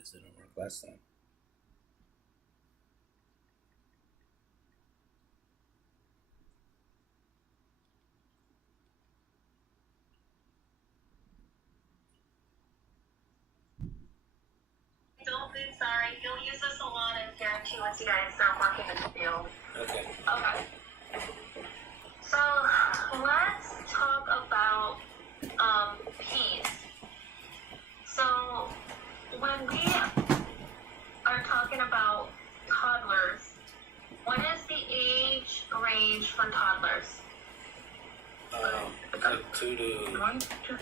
This didn't work last time. Don't be sorry. You'll use this a lot in guarantee once you guys start working in the field. Okay. Okay. So let's talk about peas. So when we are talking about toddlers, what is the age range for toddlers? Like 2 to... One, two.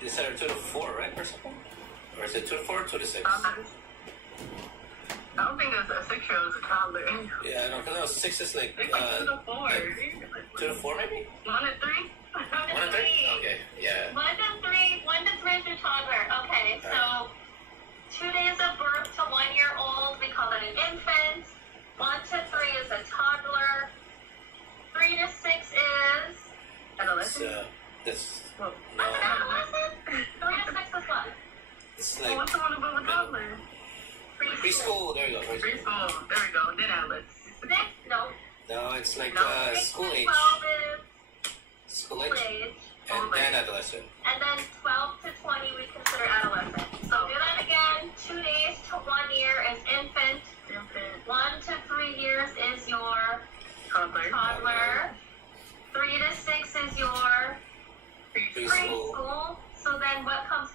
They said 2 to 4, right, or something? Or is it 2 to 4 or 2 to 6? I don't think it's a 6-year-old is a toddler. Yeah, no, because 6 is like... 2 to 4. 2 to 4, maybe? 1 to 3? 1 to 3? Okay, yeah. 1 to 3 is your toddler. Okay, so 2 days of birth to 1-year-old, we call it an infant. 1 to 3 is a toddler. 3 to 6 is adolescent. That's no. no. That's an adolescent. 3 to 6 is what? It's Well, like what's the one above a toddler? preschool. There you go. Preschool. There we go. Then adolescent. 6? No. No, it's like No. school 6 to age. 12 is School school age. age. And then adolescent. And then 12 to 20 we consider adolescent. So do that again. 2 days to 1 year is infant. 1 to 3 years is your toddler. 3 to 6 is your preschool. So then what comes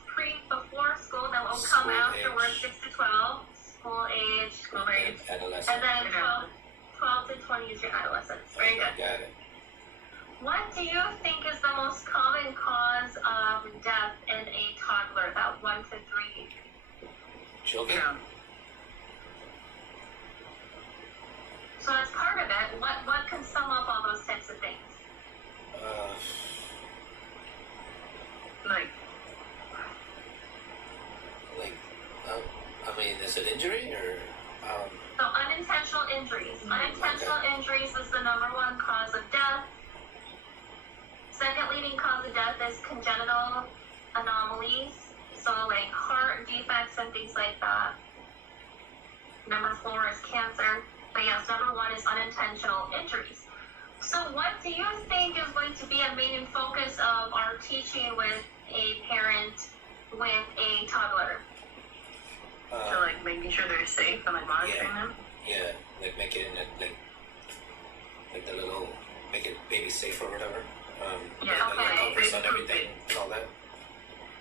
before school? Then will come School afterwards. age. 6 to 12. School age. Adolescent. And then 12 to 20 is your adolescence. Very good. Got it. What do you think is the most common cause of death in a toddler, that 1 to 3? Choking? So as part of it, what can sum up all those types of things? I mean, is it injury or? So unintentional injuries. Unintentional injuries is the #1 cause of death. Second leading cause of death is congenital anomalies, so like heart defects and things like that. #4 is cancer. But yes, #1 is unintentional injuries. So what do you think is going to be a main focus of our teaching with a parent with a toddler? So like making sure they're safe and like monitoring them? Yeah, like make it in a, like the little, make it baby safe or whatever. Covers on everything and all that.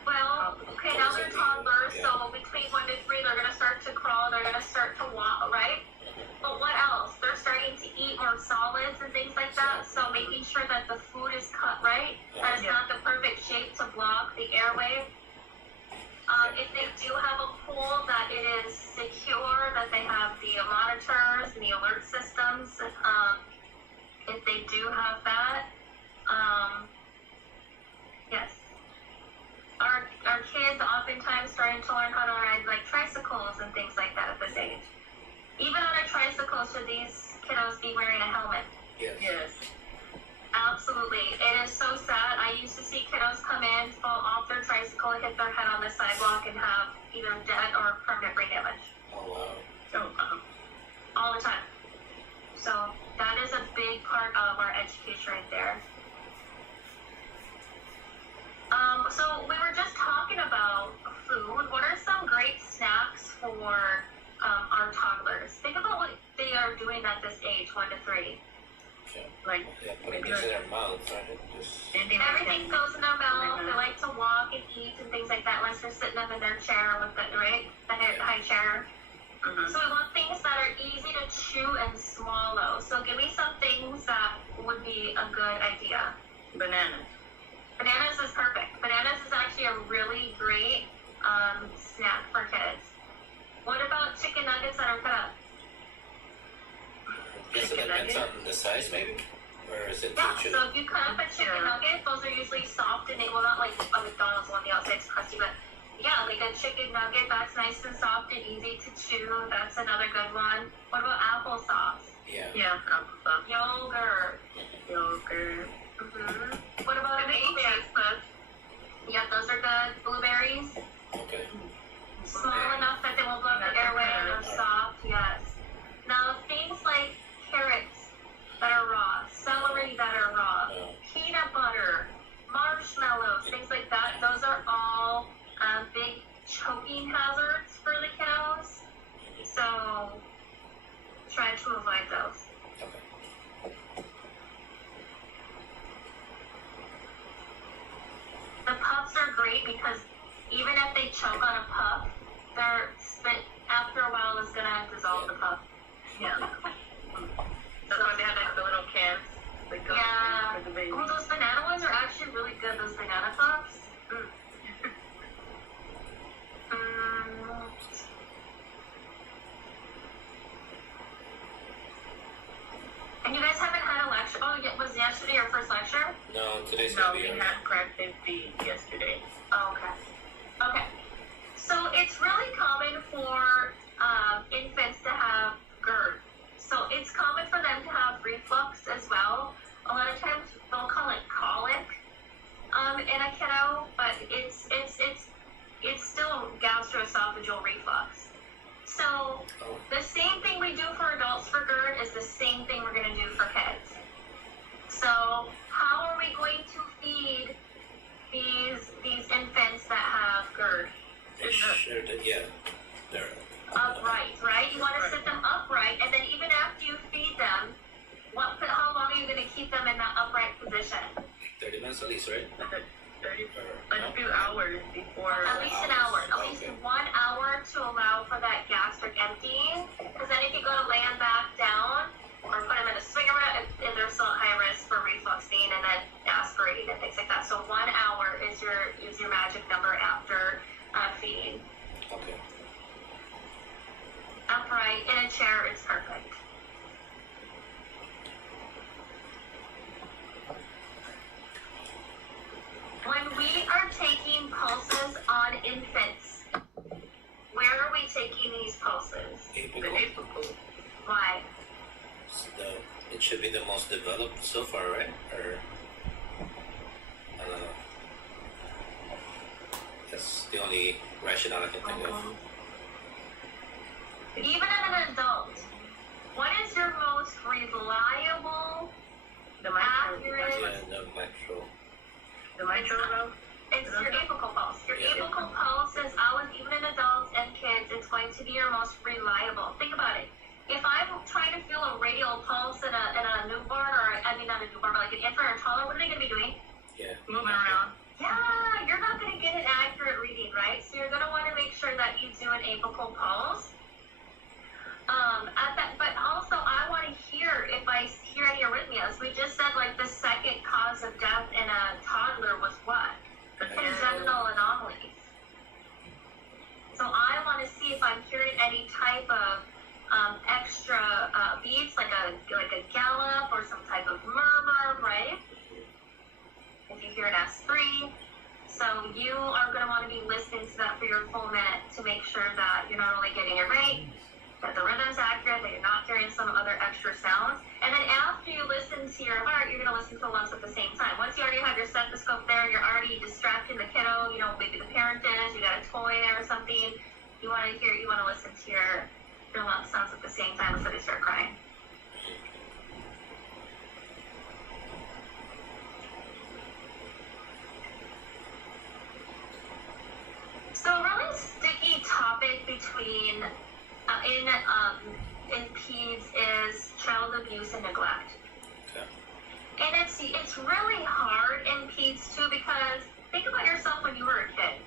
Well, okay, now they're toddlers, so between 1 to 3, they're going to start to crawl, they're going to start to walk, right? But what else? They're starting to eat more solids and things like that, so making sure that the food is cut right, that it's not the perfect shape to block the airway. If they do have a pool, that it is secure, that they have the monitors and the alert systems, if they do have that. Yes. Our kids oftentimes starting to learn how to ride like tricycles and things like that at this age. Even on a tricycle, should these kiddos be wearing a helmet? Yes. Absolutely. It is so sad. I used to see kiddos come in, fall off their tricycle, hit their head on the sidewalk, and have either dead or permanent brain damage. Oh, wow. So, all the time. So that is a big part of our education right there. So we were just talking about food. What are some great snacks for our toddlers? Think about what they are doing at this age, 1 to 3. Okay. Like putting things in their mouth, right? everything goes in their mouth. They like to walk and eat and things like that, unless they're sitting up in their chair with the high chair. So we want things that are easy to chew and swallow. So give me some things that would be a good idea. Bananas. Bananas is perfect. Bananas is actually a really great snack for kids. What about chicken nuggets that are cut up? Guess it depends on the size, maybe? Or is it Yeah, too so if you cut up a chicken nugget, those are usually soft and well, not like a McDonald's one, the outside's crusty, but yeah, like a chicken nugget, that's nice and soft and easy to chew. That's another good one. What about applesauce? Yeah, applesauce. Yogurt. What about blueberries? Yeah, those are good. Blueberries. Okay. Small enough that they won't block the airway and they're soft, yes. Now, things like carrots that are raw, celery that are raw, peanut butter, marshmallows, things like that, those are all big choking hazards for the kiddos. So, try to avoid those. Okay. The puffs are great because even if they choke on a puff, their spit after a while is gonna dissolve the puff. Yeah. That's why they have like the little cans. Like Yeah. for the baby. Oh, those banana ones are actually really good. Those banana puffs. And you guys haven't had a lecture? Oh, was yesterday your first lecture? No, today's No, gonna we be had practice yesterday. Oh, okay. Okay. So it's really common for infants to have GERD. So it's common for them to have reflux as well. A lot of times they'll call it colic in a kiddo, but it's still gastroesophageal reflux. So the same thing we do for adults for GERD is the same thing we're going to do for kids. So how are we going to feed these infants that have GERD? sure that, yeah. They're Upright, right? You want to sit them upright, and then even after you feed them, how long are you going to keep them in that upright position? 30 minutes at least, right? 30, like a few hours before. At least an hour, at least 1 hour to allow for that gastric emptying. Because then if you go to lay them back down or put them in a cigarette, and they're still at high risk for refluxing and then aspirating and things like that. So 1 hour is your magic number after feeding. Okay. Upright in a chair is perfect. When we are taking pulses on infants, where are we taking these pulses? Apical. Why? It should be the most developed so far, right? Or I don't know. That's the only rationale I can think of. Even in an adult, what is your most reliable, accurate? Yeah, the mitral. The mitral. It's your apical pulse. Your apical pulse is always, even in adults and kids, it's going to be your most reliable. Think about it. If I'm trying to feel a radial pulse in a newborn, or I mean not a newborn, but like an infant or toddler, what are they going to be doing? Yeah. Moving around. Yeah, you're not going to get an accurate reading, right? So you're going to want to make sure that you do an apical pulse. But also I want to hear if I hear any arrhythmias. We just said like the second cause of death in a toddler was what? Congenital anomalies. So I want to see if I'm hearing any type of extra beats, like a gallop or some type of murmur, right? If you hear an S3. So you are going to want to be listening to that for your full minute to make sure that you're not only getting it right, that the rhythm's accurate, that you're not hearing some other extra sounds. And then after you listen to your heart, you're going to listen to the lungs at the same time. Once you already have your stethoscope there, you're already distracting the kiddo, maybe the parent is, you got a toy there or something. You want to listen to your lung sounds at the same time before they start crying. So a really sticky topic between in peds is child abuse and neglect. Okay. And it's really hard in peds too, because think about yourself when you were a kid.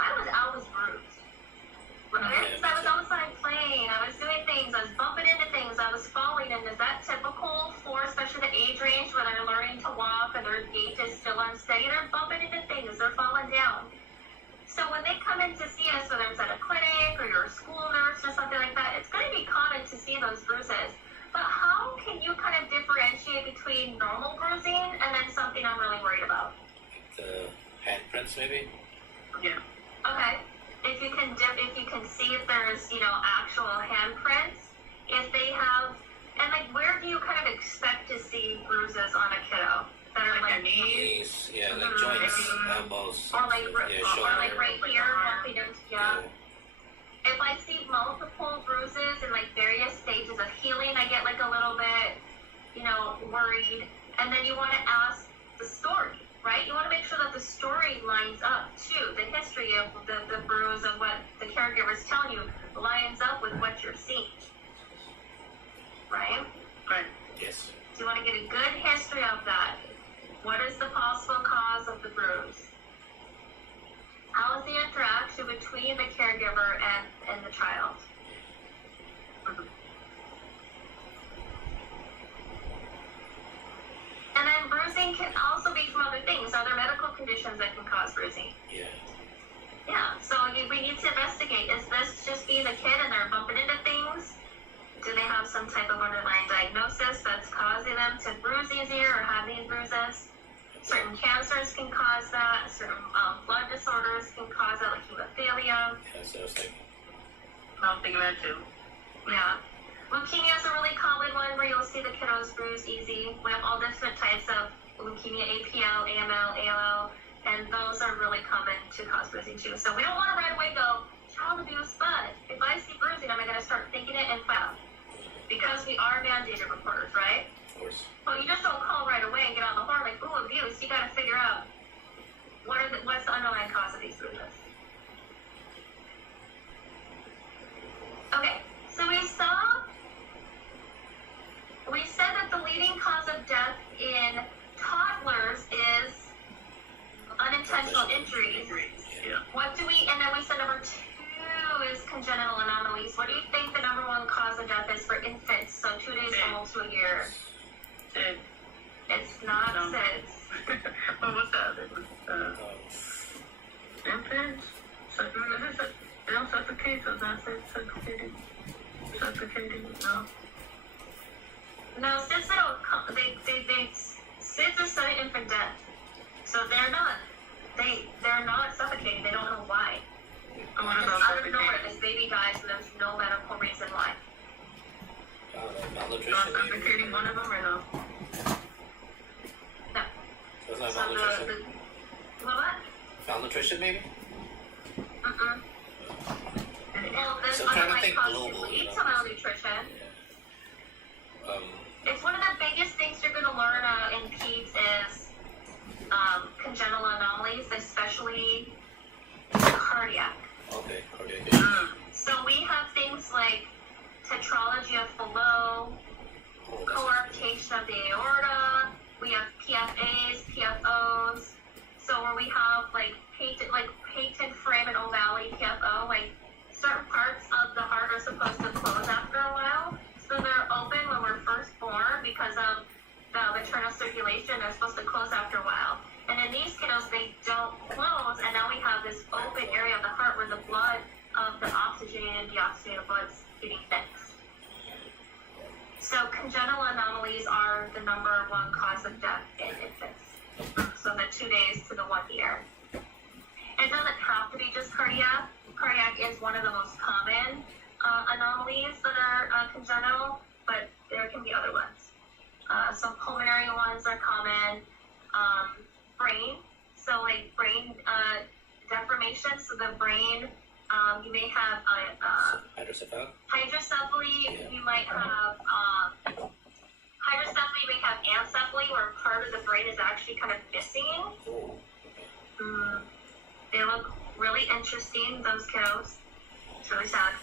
I was bruised. I was outside playing, I was doing things, I was bumping into things, I was falling, and is that typical for especially the age range where they're learning to walk or their gait is still unsteady? They're bumping into things, they're falling down. So when they come in to see us, whether it's at a clinic or you're a school nurse or something like that, it's going to be common to see those bruises. But how can you kind of differentiate between normal bruising and then something I'm really worried about? The handprints, maybe? Yeah. Okay. If you can see if there's, actual handprints, if they have, and like where do you kind of expect to see bruises on a kiddo? that are Like like, their knees. Knees, yeah, like joints, elbows. or like, yeah, or shoulder. like right here, walking into, yeah. If I see multiple bruises in like various stages of healing, I get like a little bit, worried. And then you want to ask the story, right? You want to make sure that the story lines up too. The history of the bruise and what the caregiver is telling you lines up with what you're seeing, right? Right. Yes. So you want to get a good history of that. What is the possible cause of the bruise? How is the interaction between the caregiver and the child? And then bruising can also be from other things. Are there medical conditions that can cause bruising? Yeah. Yeah, so we need to investigate. Is this just being a kid and they're bumping into things? Do they have some type of underlying diagnosis that's causing them to bruise easier or have these bruises? Certain cancers can cause that. Certain blood disorders can cause that, like hemophilia. Yeah, so it's like, I'm thinking that too. Yeah. Leukemia is a really common one where you'll see the kiddos bruise easy. We have all different types of leukemia, APL, AML, ALL, and those are really common to cause bruising too. So we don't want to right away go, child abuse, but if I see bruising, am I going to start thinking it and file? Because we are mandated reporters, right? of course. Well, you just don't call right away and get on the horn like, ooh, abuse. You got to figure out what's the underlying cause of these bruises. Okay, so we said that the leading cause of death in toddlers is unintentional injuries. Yeah. And then we said number 2 is congenital anomalies. What do you think the number 1 cause of death is for infants? So 2 days old to a year. Sid. It's not No. SIDS. What was the other? Infants? They don't suffocate, so it's not suffocating. Suffocating, no. No, SIDS SIDS is sudden infant death. So they're not suffocating. They don't know why. I want to Just know out of nowhere, suffocating. this baby dies and there's no medical reason why. Malnutrition. Not suffocating one of them or no? No. So it's not So malnutrition. what? Malnutrition, maybe? Mm-mm. Well, this So I'm trying to underlying think cause global, can you lead know. to malnutrition. Yeah. It's one of the biggest things you're going to learn in peds is congenital anomalies, especially cardiac. Okay, cardiac. So we have things like tetralogy of Fallot, coarctation of the aorta. We have PFAs, PFOs. So where we have patent frame and ovale PFO, like certain parts of the heart are supposed to close after a while. So they're open when we're first born because of the maternal circulation. They're supposed to close after a while. And in these kiddos, they don't close, and now we have this open area of the heart where the blood of the oxygenated and deoxygenated blood's getting fixed. So congenital anomalies are the number 1 cause of death in infants. So the 2 days to the 1 year. It doesn't have to be just cardiac. Cardiac is one of the most common anomalies that are congenital, but there can be other ones. So pulmonary ones are common. Brain, so like brain deformation. So the brain, you may have Hydrocephalus. hydrocephaly. You might have hydrocephaly. You may have ancephaly, where part of the brain is actually kind of missing. Oh. They look really interesting, those kiddos. It's really sad.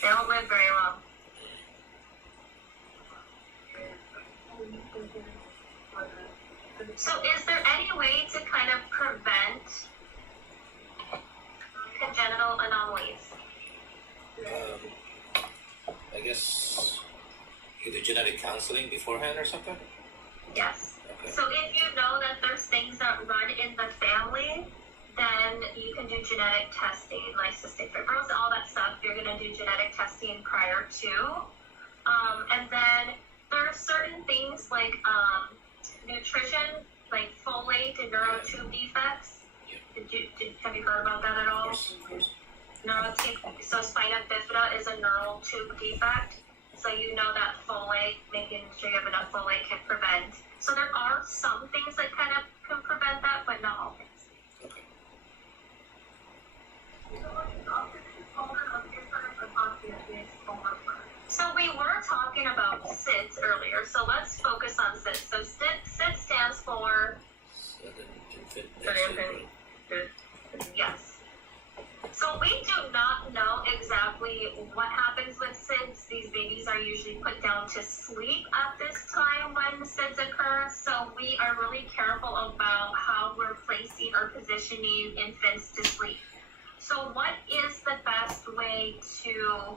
They don't live very long. So is there any way to kind of prevent congenital anomalies? I guess you do genetic counseling beforehand or something? Yes. Okay. So if you know that there's things that run in the family, then you can do genetic testing, like cystic fibrosis, all that stuff. You're going to do genetic testing prior to. And then there are certain things like nutrition, like folate and neurotube defects. Have you heard about that at all? Of course. Neurotube, so spina bifida is a neural tube defect. So you know that folate, making sure you have enough folate can prevent. So there are some things that kind of can prevent that, but not all things. Okay. So we were talking about SIDS earlier, so let's focus on SIDS. So SIDS stands for Sudden infant But death infant, syndrome. yes. So we do not know exactly what happens with SIDS. These babies are usually put down to sleep at this time when SIDS occurs. So we are really careful about how we're placing or positioning infants to sleep. So what is the best way to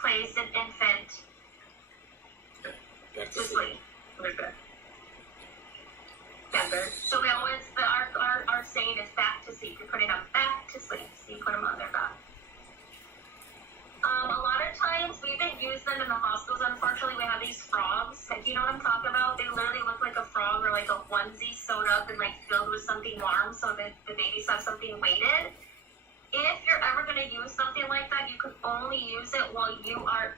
place an infant Back to sleep? like that. Yeah. So we always, our saying is back to sleep. You're putting them back to sleep. So you put them on their back. A lot of times we even use them in the hospitals. Unfortunately, we have these frogs. Like, you know what I'm talking about? They literally look like a frog or like a onesie sewed up and like filled with something warm so that the babies have something weighted. If you're ever going to use something like that, you can only use it while you are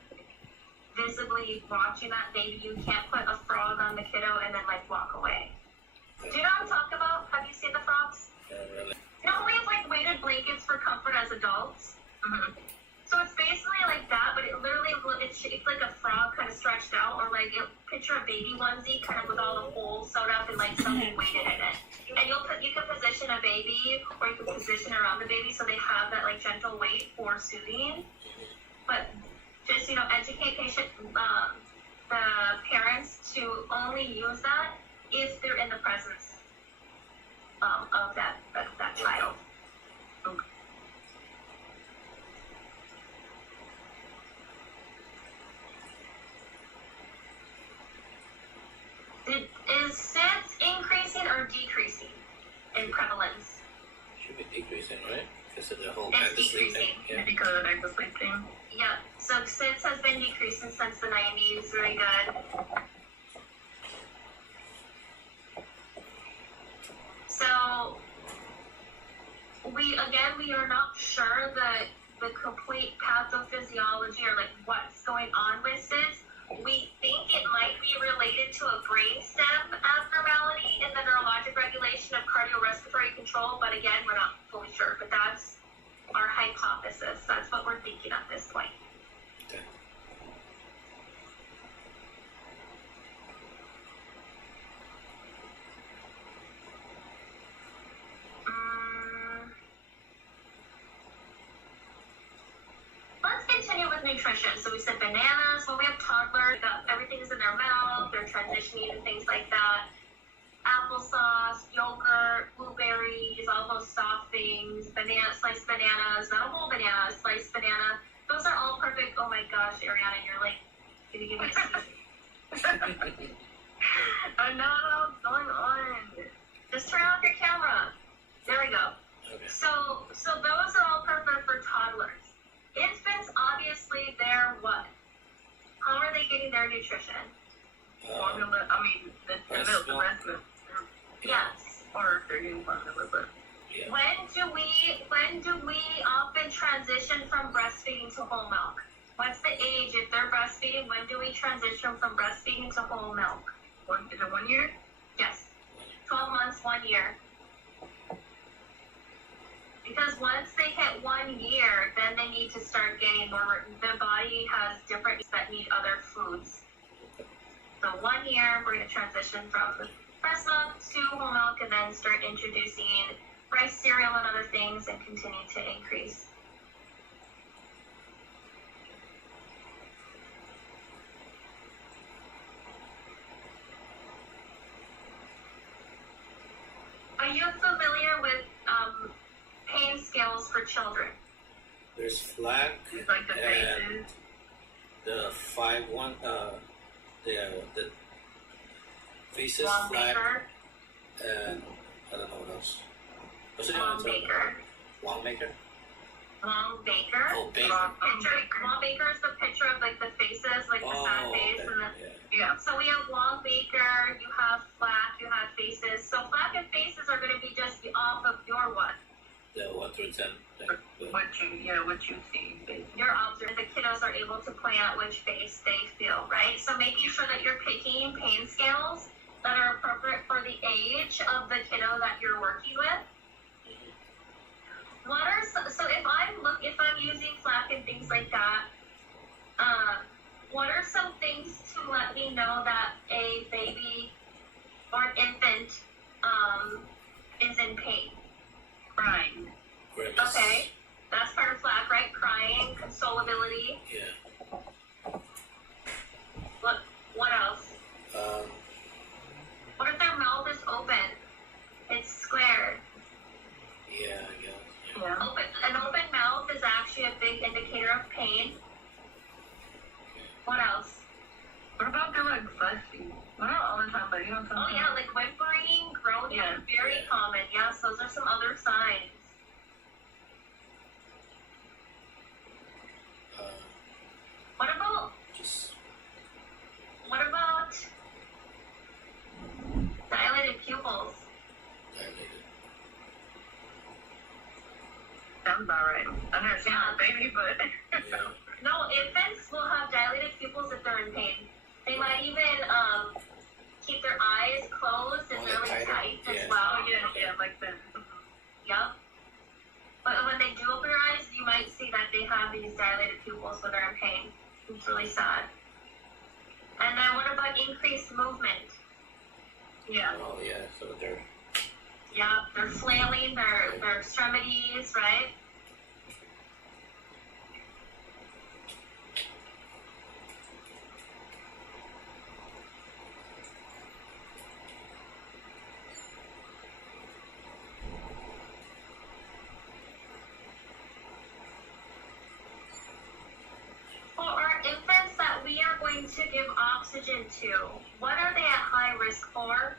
visibly watching that baby. You can't put a frog on the kiddo and then like walk away. Do you know what I'm talking about? Have you seen the frogs? Really? You know, we have like weighted blankets for comfort as adults. Mm-hmm. So it's basically like that, but it literally, it's like a frog kind of stretched out, or like, picture a baby onesie kind of with all the holes sewed up and like something weighted in it. And you can position a baby, or you can position around the baby so they have that like gentle weight for soothing. But just, you know, educate the parents to only use that if they're in the presence of that child. Is SIDS increasing or decreasing in prevalence? Should be decreasing, right? Because of the whole It's back to sleep thing. decreasing. Yeah. Because of like the sleep thing. Yeah, so SIDS has been decreasing since the 90s, very good. So, we are not sure the complete pathophysiology or like what's going on with SIDS. We think it might be related to a brainstem abnormality in the neurologic regulation of cardiorespiratory control, but again, we're not fully sure. But that's our hypothesis. That's what we're thinking at this point. Okay. Let's continue with nutrition. So we said bananas. When we have toddlers, everything's in their mouth. They're transitioning and things like that. Applesauce, yogurt, blueberries, all those soft things, sliced bananas, not a whole banana, a sliced banana. Those are all perfect. Oh my gosh, Ariana, you're like, gonna give me a seizure. I know what's going on. Just turn off your camera. There we go. Okay. So those are all perfect for toddlers. Infants, obviously, they're what? How are they getting their nutrition? Formula, I mean, the milk, the breast milk. Yes. Or if they're getting formula, but Yeah. When do we often transition from breastfeeding to whole milk? What's the age if they're breastfeeding? When do we transition from breastfeeding to whole milk? is it 1 year? Yes. 12 months, 1 year. Because once they hit 1 year, then they need to start getting more, their body has different needs that need other foods. So 1 year, we're going to transition from breast milk to whole milk and then start introducing rice cereal and other things and continue to increase. Are you familiar with pain scales for children? There's FLAC It's like the and faces. the 5-1, the faces, Long FLAC, Baker, and I don't know what else. What's the name Long of it? Baker, Long Maker? Long Baker. Oh, Baker. Long Baker is the picture of like the faces, like the sad Oh, face, okay. and the. Yeah. So we have Long Baker, you have FLAC, you have faces. So FLAC and faces are going to be just off of your what? The 1 through 10. What you see, basically. Your observation. The kiddos are able to point out which face they feel, right? So making sure that you're picking pain scales that are appropriate for the age of the kiddo that you're working with. What are so if I'm using FLAC and things like that, what are some things to let me know that a baby or an infant is in pain? Crying. Grimace. Okay, that's part of FLAC, right? Crying, consolability. Yeah. What else? What if their mouth is open? It's squared. Yeah, I guess. Yeah. An open mouth is actually a big indicator of pain. What else? What about the like fussy? Well, not all the time, but you know sometimes. Oh yeah, like whimpering, groaning, Yeah. very common. Yes, those are some other signs. Just What about dilated pupils? dilated. Sounds about right. I've never seen a baby, but Yeah. No, infants will have dilated pupils if they're in pain. They might even keep their eyes closed and Oh, really tighter. tight as Yeah. well. yeah, like that. Yep. But when they do open their eyes, you might see that they have these dilated pupils when they're in pain. It's really sad. And then what about increased movement? Yeah. Oh, yeah. So they're Yeah, they're flailing their extremities, right? For our infants that we are going to give oxygen to, what are they at high risk for?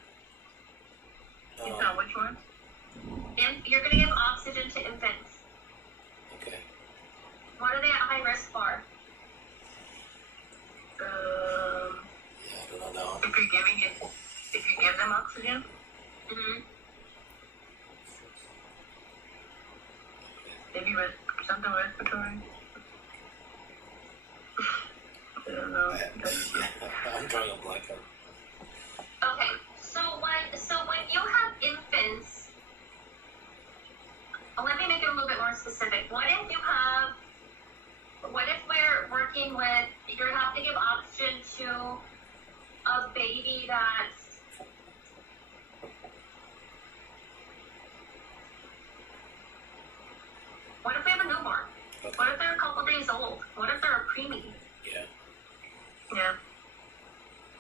You know which one? You're going to give oxygen to infants. okay. What are they at high risk for? Yeah, I don't know. If you give them oxygen, Mm-hmm. maybe something respiratory. I don't know. I'm drawing a blank on. Okay, so when you have infants, let me make it a little bit more specific. What if we're working with, you have to give oxygen to a baby that's, what if we have a newborn? Okay. What if they're a couple days old? What if they're a preemie? Yeah. Yeah.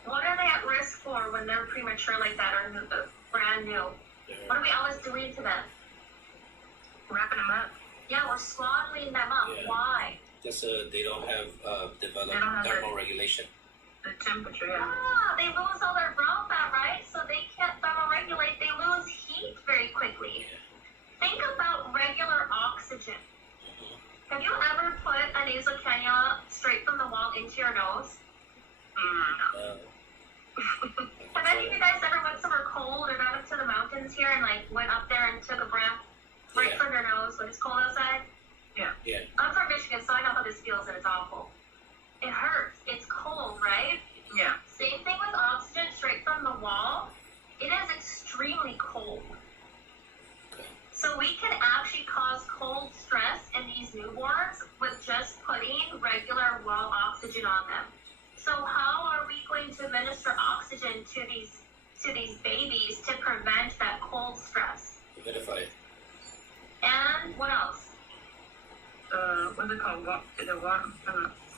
What are they at risk for when they're premature like that or brand new? What are we always doing to them? Wrapping them up. Yeah, we're swaddling them up. Yeah. Why? Just they don't have developed They don't have thermoregulation. The temperature, yeah. Ah, they lose all their brown fat, right? So they can't thermoregulate. They lose heat very quickly. Yeah. Think about regular oxygen. Have you ever put a nasal cannula straight from the wall into your nose? Have any of you guys ever went somewhere cold or got up to the mountains here and like went up there and took a breath right Yeah. from your nose when it's cold outside? Yeah. I'm from Michigan, so I know how this feels and it's awful. It hurts. It's cold, right? Yeah. Same thing with oxygen straight from the wall. It is extremely cold. Okay. So we can actually cause cold stress in these newborns with just putting regular wall oxygen on them. So how are we going to administer oxygen to these babies to prevent that cold stress? Humidify. And what else? What's it called? Is it warm?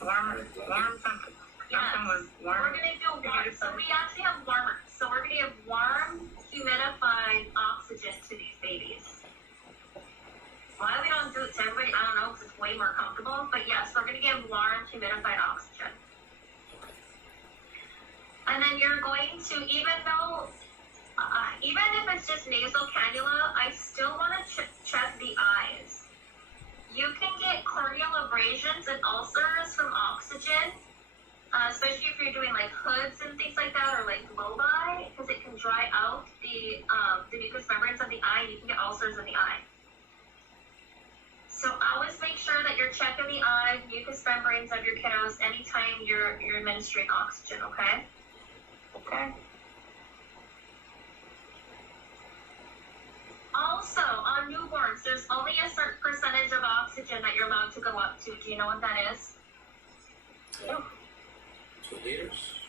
Warm something. Yes. Something with We're warm. going to do warm. So we actually have warmers. So we're going to give warm, humidified oxygen to these babies. Why we don't do it to everybody, I don't know, because it's way more comfortable. But yes, we're going to give warm, humidified oxygen. Okay. And then you're going to, even if it's just nasal cannula, I still want to check the eyes. You can get corneal abrasions and ulcers from oxygen, especially if you're doing like hoods and things like that, or like lobi, because it can dry out the mucous membranes of the eye, and you can get ulcers in the eye. So always make sure that you're checking the eye, mucous membranes of your kiddos anytime you're administering oxygen, okay? Okay. Also, on newborns, there's only a certain percentage of oxygen that you're allowed to go up to. Do you know what that is? Yeah. 2 liters?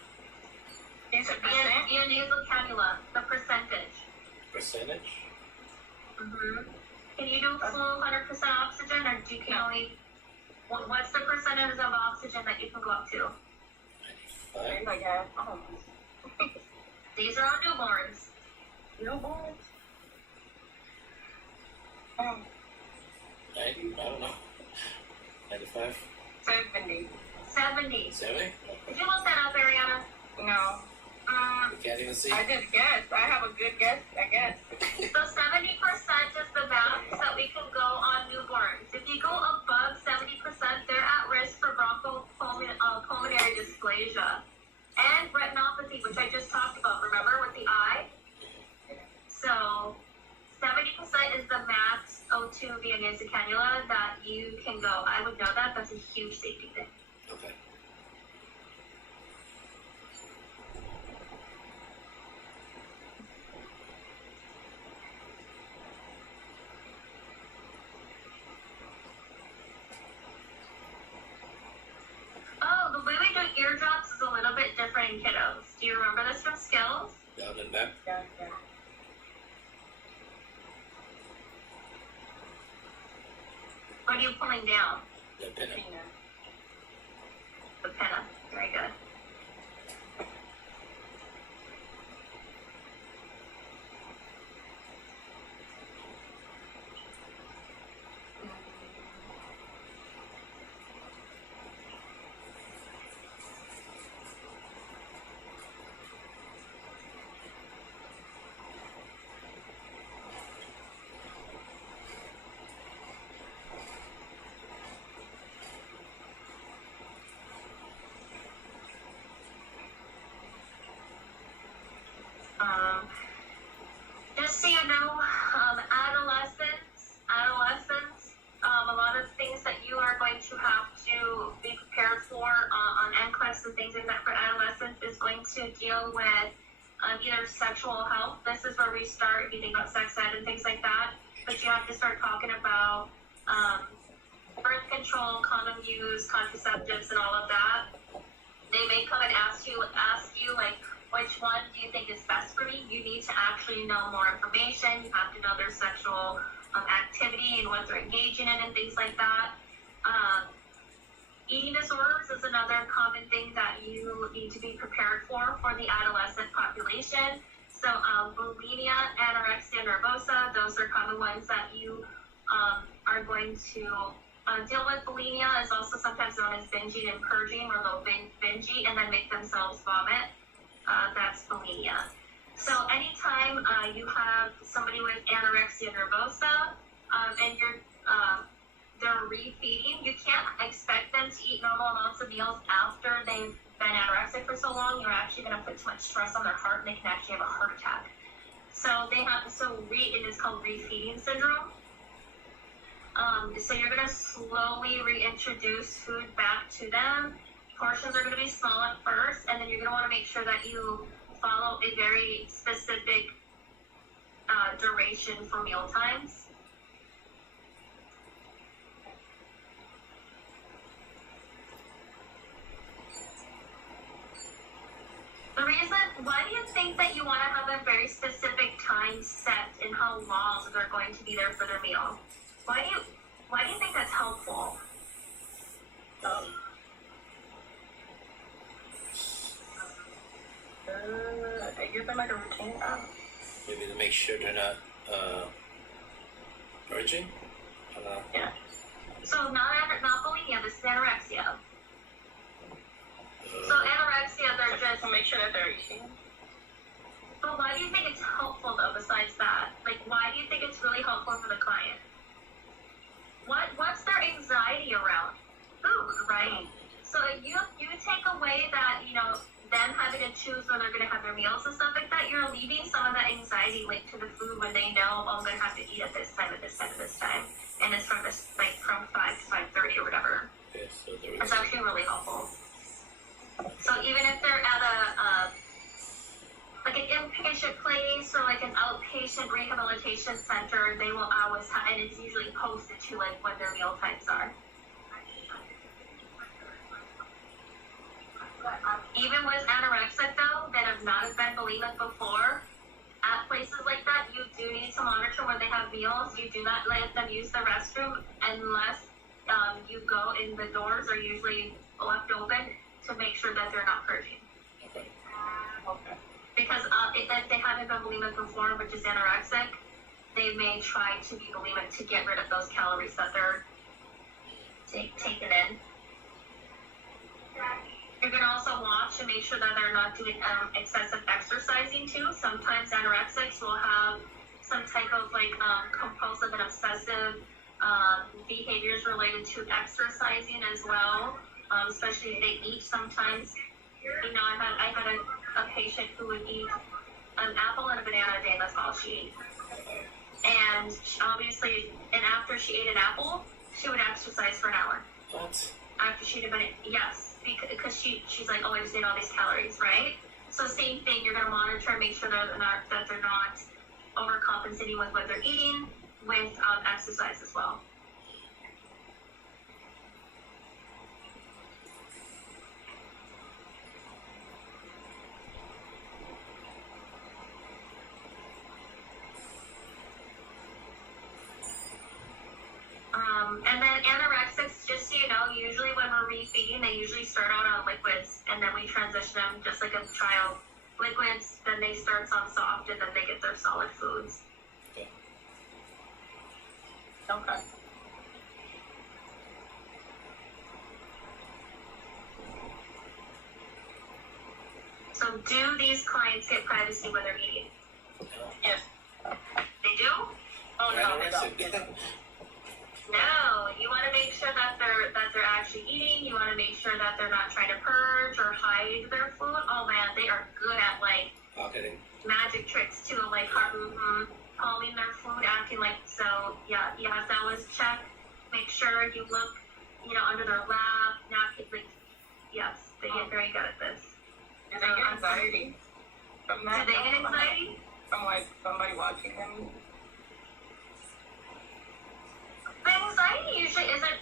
Is it percent? Via nasal cannula, the percentage. Percentage? Mm-hmm. Can you do full 100% oxygen, or do you can only? What's the percentage of oxygen that you can go up to? 95? I guess. Oh. These are on newborns. Newborns? Oh. 90? I don't know. 95? 70. 70. 70? Did you look that up, Ariana? No. You can't even see? I just guess. I have a good guess, I guess. So 70% is the max that we can go on newborns. If you go above 70%, they're at risk for bronchopulmonary dysplasia and retinopathy, which I just talked about, remember, with the eye? So 70% is the max O2 via nasal cannula that you can go. I would know that. That's a huge safety thing. Okay. Oh, the way we do eardrops is a little bit different in kiddos. Do you remember this from skills? Down and back? Yeah. What are you pulling down? The pinna. The pinna. Very good. Just so you know, adolescents, a lot of things that you are going to have to be prepared for on NCLEX and things like that for adolescents is going to deal with either sexual health. This is where we start, if you think about sex ed and things like that, but you have to start talking about birth control, condom use, contraceptives, and all of that. They may come and ask you like, which one do you think is best for me? You need to actually know more information. You have to know their sexual activity and what they're engaging in and things like that. Eating disorders is another common thing that you need to be prepared for the adolescent population. So bulimia, anorexia nervosa, those are common ones that you are going to deal with. Bulimia is also sometimes known as binging and purging, or they'll binge eat and then make themselves vomit. That's bulimia. So anytime you have somebody with anorexia nervosa and they're refeeding, you can't expect them to eat normal amounts of meals after they've been anorexic for so long. You're actually going to put too much stress on their heart, and they can actually have a heart attack. So it is called refeeding syndrome. So you're going to slowly reintroduce food back to them. Portions are going to be small at first, and then you're going to want to make sure that you follow a very specific duration for meal times. Why do you think that you want to have a very specific time set in how long they're going to be there for their meal? Why do you think that's helpful? I give them like a routine. Maybe to make sure they're not purging? Yeah. So not bulimia, this is anorexia. So anorexia, they're just to make sure that they're eating. But why do you think it's helpful though? Besides that, like, why do you think it's really helpful for the client? What's their anxiety around food, right? So if you take away that, them having to choose when they're going to have their meals and stuff like that, you're alleviating some of that anxiety linked to the food when they know, oh, I'm going to have to eat at this time, at this time, at this time. and it's from this like from 5 to 5:30 or whatever. Okay, so there we It's go. actually really helpful. So even if they're at a like an inpatient place or like an outpatient rehabilitation center, they will always have, and it's usually posted to like when their meal times are. Even with anorexic though, that have not been bulimic before, at places like that, you do need to monitor when they have meals. You do not let them use the restroom unless you go in. The doors are usually left open to make sure that they're not purging. Okay. Okay. Because if they haven't been bulimic before, which is anorexic, they may try to be bulimic to get rid of those calories that they're taking in. You're going to also watch and make sure that they're not doing excessive exercising too. Sometimes anorexics will have some type of like compulsive and obsessive behaviors related to exercising as well, especially if they eat sometimes. You know, I had a patient who would eat an apple and a banana a day, and that's all she ate. And obviously, and after she ate an apple, she would exercise for an hour. What? After she'd have been, yes, because she's like, oh, I just ate all these calories, right? So same thing, you're going to monitor and make sure that they're not overcompensating with what they're eating, with exercise as well. And then anorexics, just so you know, usually when we're refeeding, they usually start out on liquids, and then we transition them just like a child. Liquids, then they start on soft, and then they get their solid foods. Okay. Okay. So do these clients get privacy when they're eating? Yes. They do? Oh, no, they Anorexic. don't. No, you want to make sure that they're actually eating. You want to make sure that they're not trying to purge or hide their food. Oh man, they are good at like Pocketing. magic tricks too, like calling their food, acting like so. Yeah, you have to always check, make sure you look, you know, under their lap, napkin. Like, yes, they get very good at this. Do they get anxiety from that? Do they get anxiety? From like somebody watching them? The anxiety usually isn't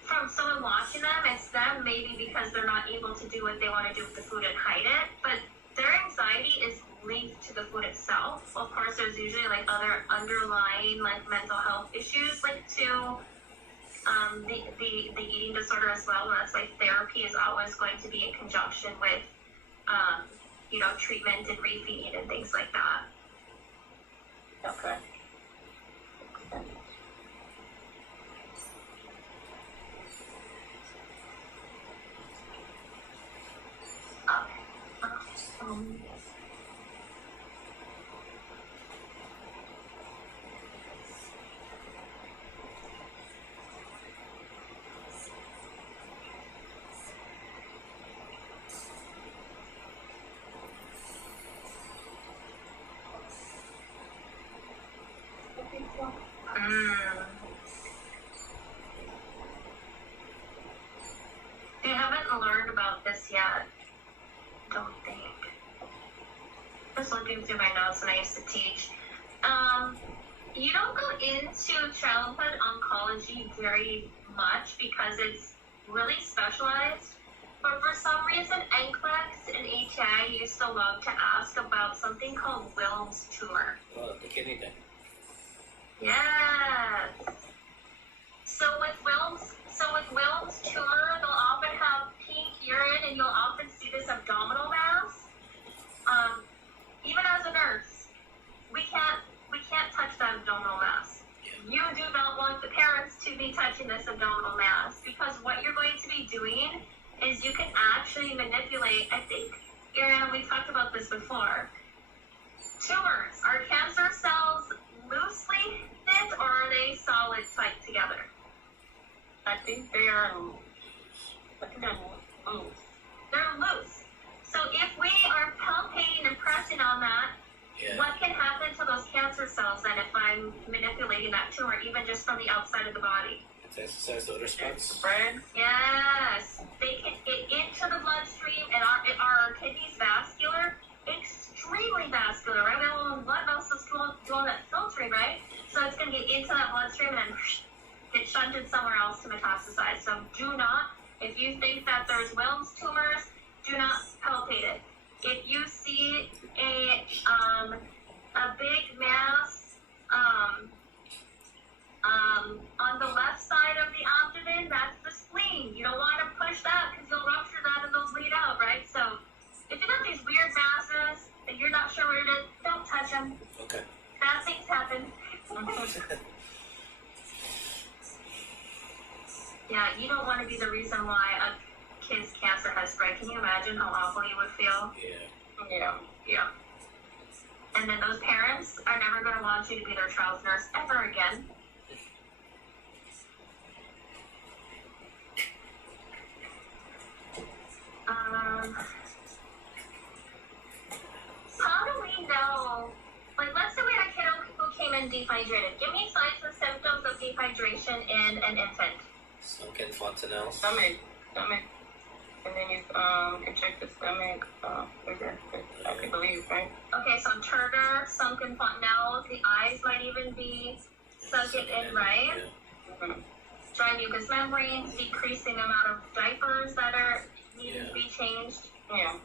from someone watching them. It's them maybe because they're not able to do what they want to do with the food and hide it. But their anxiety is linked to the food itself. Of course, there's usually like other underlying like mental health issues linked to the eating disorder as well. And that's why therapy is always going to be in conjunction with you know, treatment and refeeding and things like that. Okay. They haven't learned about this yet, don't think. Just looking through my notes when I used to teach. You don't go into childhood oncology very much because it's really specialized. But for some reason, NCLEX and HI used to love to ask about something called Wilms tumor. Oh, the kidney thing. Yes. So with Wilms tumor, they'll often have pink urine, and you'll often see this abdominal mass. Even as a nurse, we can't touch that abdominal mass. You do not want the parents to be touching this abdominal mass, because what you're going to be doing is you can actually manipulate. I think, Ariana, we talked about this before. Tumors, are cancer cells loosely knit, or are they solid tight together? I think they are loose. They're loose. So if we are palpating and pressing on that, Yeah. what can happen to those cancer cells then if I'm manipulating isolating that tumor, even just from the outside of the body. Exercise the other spots. Spread. Yes, they can get into the bloodstream, and our kidneys vascular, extremely vascular, right? We have all the blood vessels doing that filtering, right? So it's going to get into that bloodstream and get shunted somewhere else to metastasize. So do not, if you think that there's Wilms tumors, do not palpate it. If you see a big mass on the left side of the abdomen, that's the spleen. You don't want to push that because you'll rupture that and they'll bleed out, right? So if you have these weird masses and you're not sure where it is, don't touch them. Okay. Bad things happen. Yeah, you don't want to be the reason why a kid's cancer has spread. Can you imagine how awful you would feel? Yeah. And then those parents are never going to want you to be their child's nurse ever again. How do we know, like, let's say we had a kiddo who came in dehydrated. Give me signs and symptoms of dehydration in an infant. Sunken fontanelles. Stomach. And then you can check the stomach. I believe, right? Okay, so turgor, sunken fontanelle, the eyes might even be sunken in, right? Yeah. Mm-hmm. Dry mucous membranes, decreasing amount of diapers that are needing to be changed. Yeah.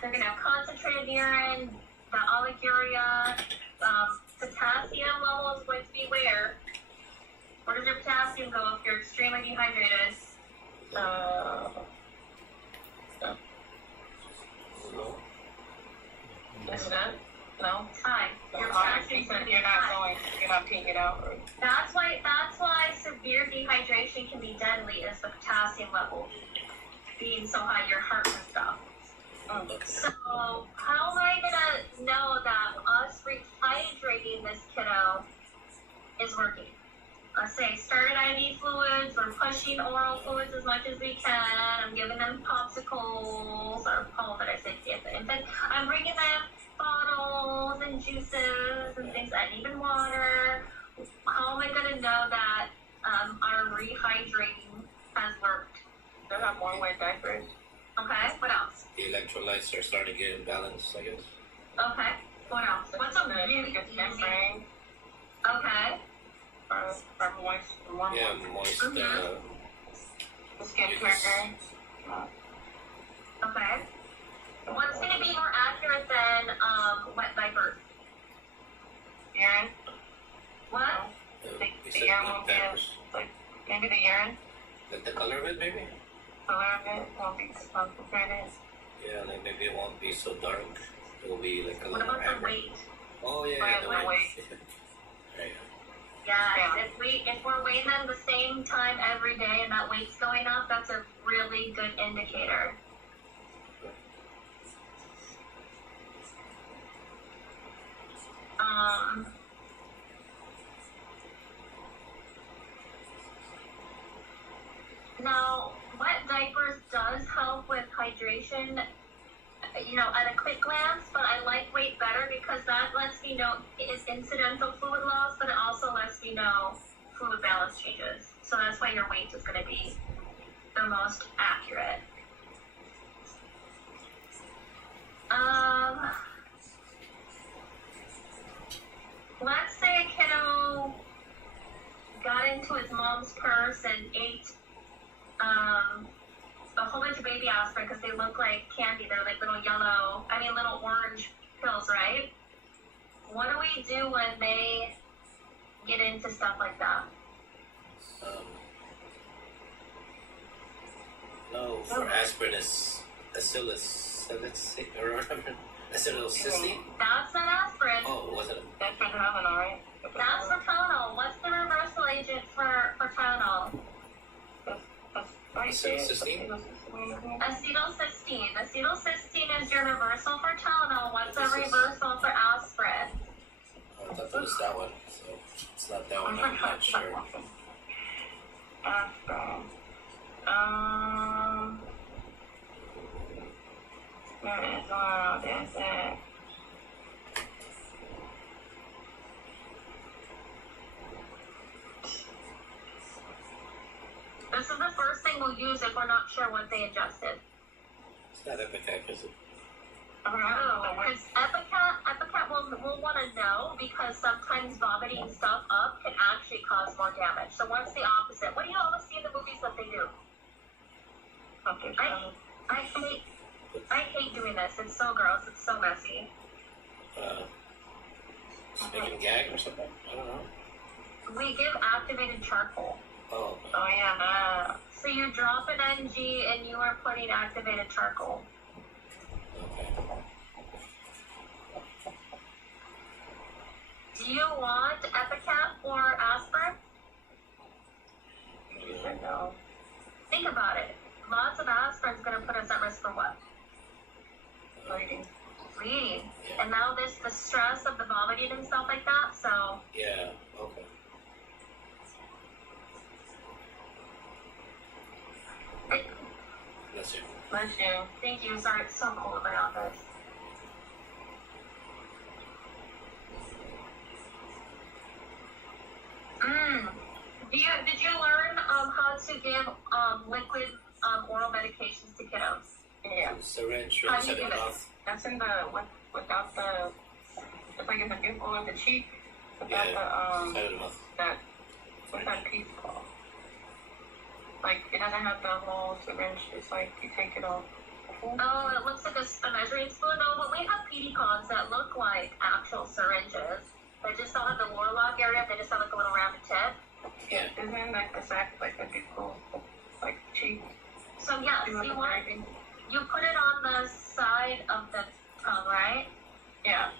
They're gonna have concentrated urine, the oliguria, potassium level is going to be where? Where does your potassium go if you're extremely dehydrated? Is that? No? High. Your potassium is going to be high. You're not peeing it out. Or... That's why severe dehydration can be deadly, is the potassium level being so high, your heart can stop. So how am I gonna know that us rehydrating this kiddo is working? Let's say started IV fluids, we're pushing oral fluids as much as we can. I'm giving them popsicles, or did I say the infant? I'm bringing them bottles and juices and things, and even water. How am I going to know that our rehydrating has worked? They have more wet diapers. Okay, what else? The electrolytes are starting to get imbalanced, I guess. Okay, what else? What's a really good easy? membrane? Okay. Or moist. Yeah, moist. The skin turgor. Okay. What's going to be more accurate than wet diapers? Urine. What? The urine will be like maybe the urine. Like the color of it, maybe? Color of it won't be concentrated. Yeah, like maybe it won't be so dark. It will be like a What little about the amber. weight? Oh yeah, Oh, yeah, the weight. Right. Yeah, if we're weighing them the same time every day and that weight's going up, that's a really good indicator. Now, wet diapers does help with hydration, at a quick glance, but I like weight better because that lets me know it is incidental fluid loss, but it also lets me know fluid balance changes. So that's why your weight is going to be the most accurate. Let's say a kiddo got into his mom's purse and ate a whole bunch of baby aspirin because they look like candy. They're like little orange pills, right? What do we do when they get into stuff like that? No, for aspirin is acetylcysteine or whatever. Acetylcysteine? That's not aspirin. Oh, was it? That's for Tylenol, right? That's for Tylenol. What's the reversal agent for Tylenol? Acetylcysteine? Acetylcysteine. Acetylcysteine is your reversal for Tylenol. What's the reversal for aspirin? I thought that was that one, so it's not that one, I'm not sure. There's it. not sure what they adjusted. It's not Epic, is it? Because Epicat will want to know because sometimes vomiting stuff up can actually cause more damage. So what's the opposite? What do you always see in the movies that they do? I hate doing this. It's so gross. It's so messy. Spit and gag or something? I don't know. We give activated charcoal. Oh. Oh yeah. So you drop an NG and you are putting activated charcoal. Okay. Do you want Epicat or aspirin? No. Think about it. Lots of aspirin's going to put us at risk for what? Bleeding. Bleeding. And now the stress of the vomiting and stuff like that, so... Yeah, okay. Bless you. Bless you. Thank you. Sorry, it's so cold in my office. Did you learn how to give liquid oral medications to kiddos? Yeah. Syringe How or do you do set it this? off. That's in the without the. It's like in the nipple or the cheek. Without Yeah. Set the it off. that what's that piece called? Like it doesn't have the whole syringe. It's like you take it off. Oh, it looks like a measuring spoon. No, but we have PD pods that look like actual syringes. They just don't have the warlock area. They just have like a little rounded tip. Yeah. Isn't like the sack like a nipple, like cheek? So yes, you put it on the side of the tongue, right? Yeah.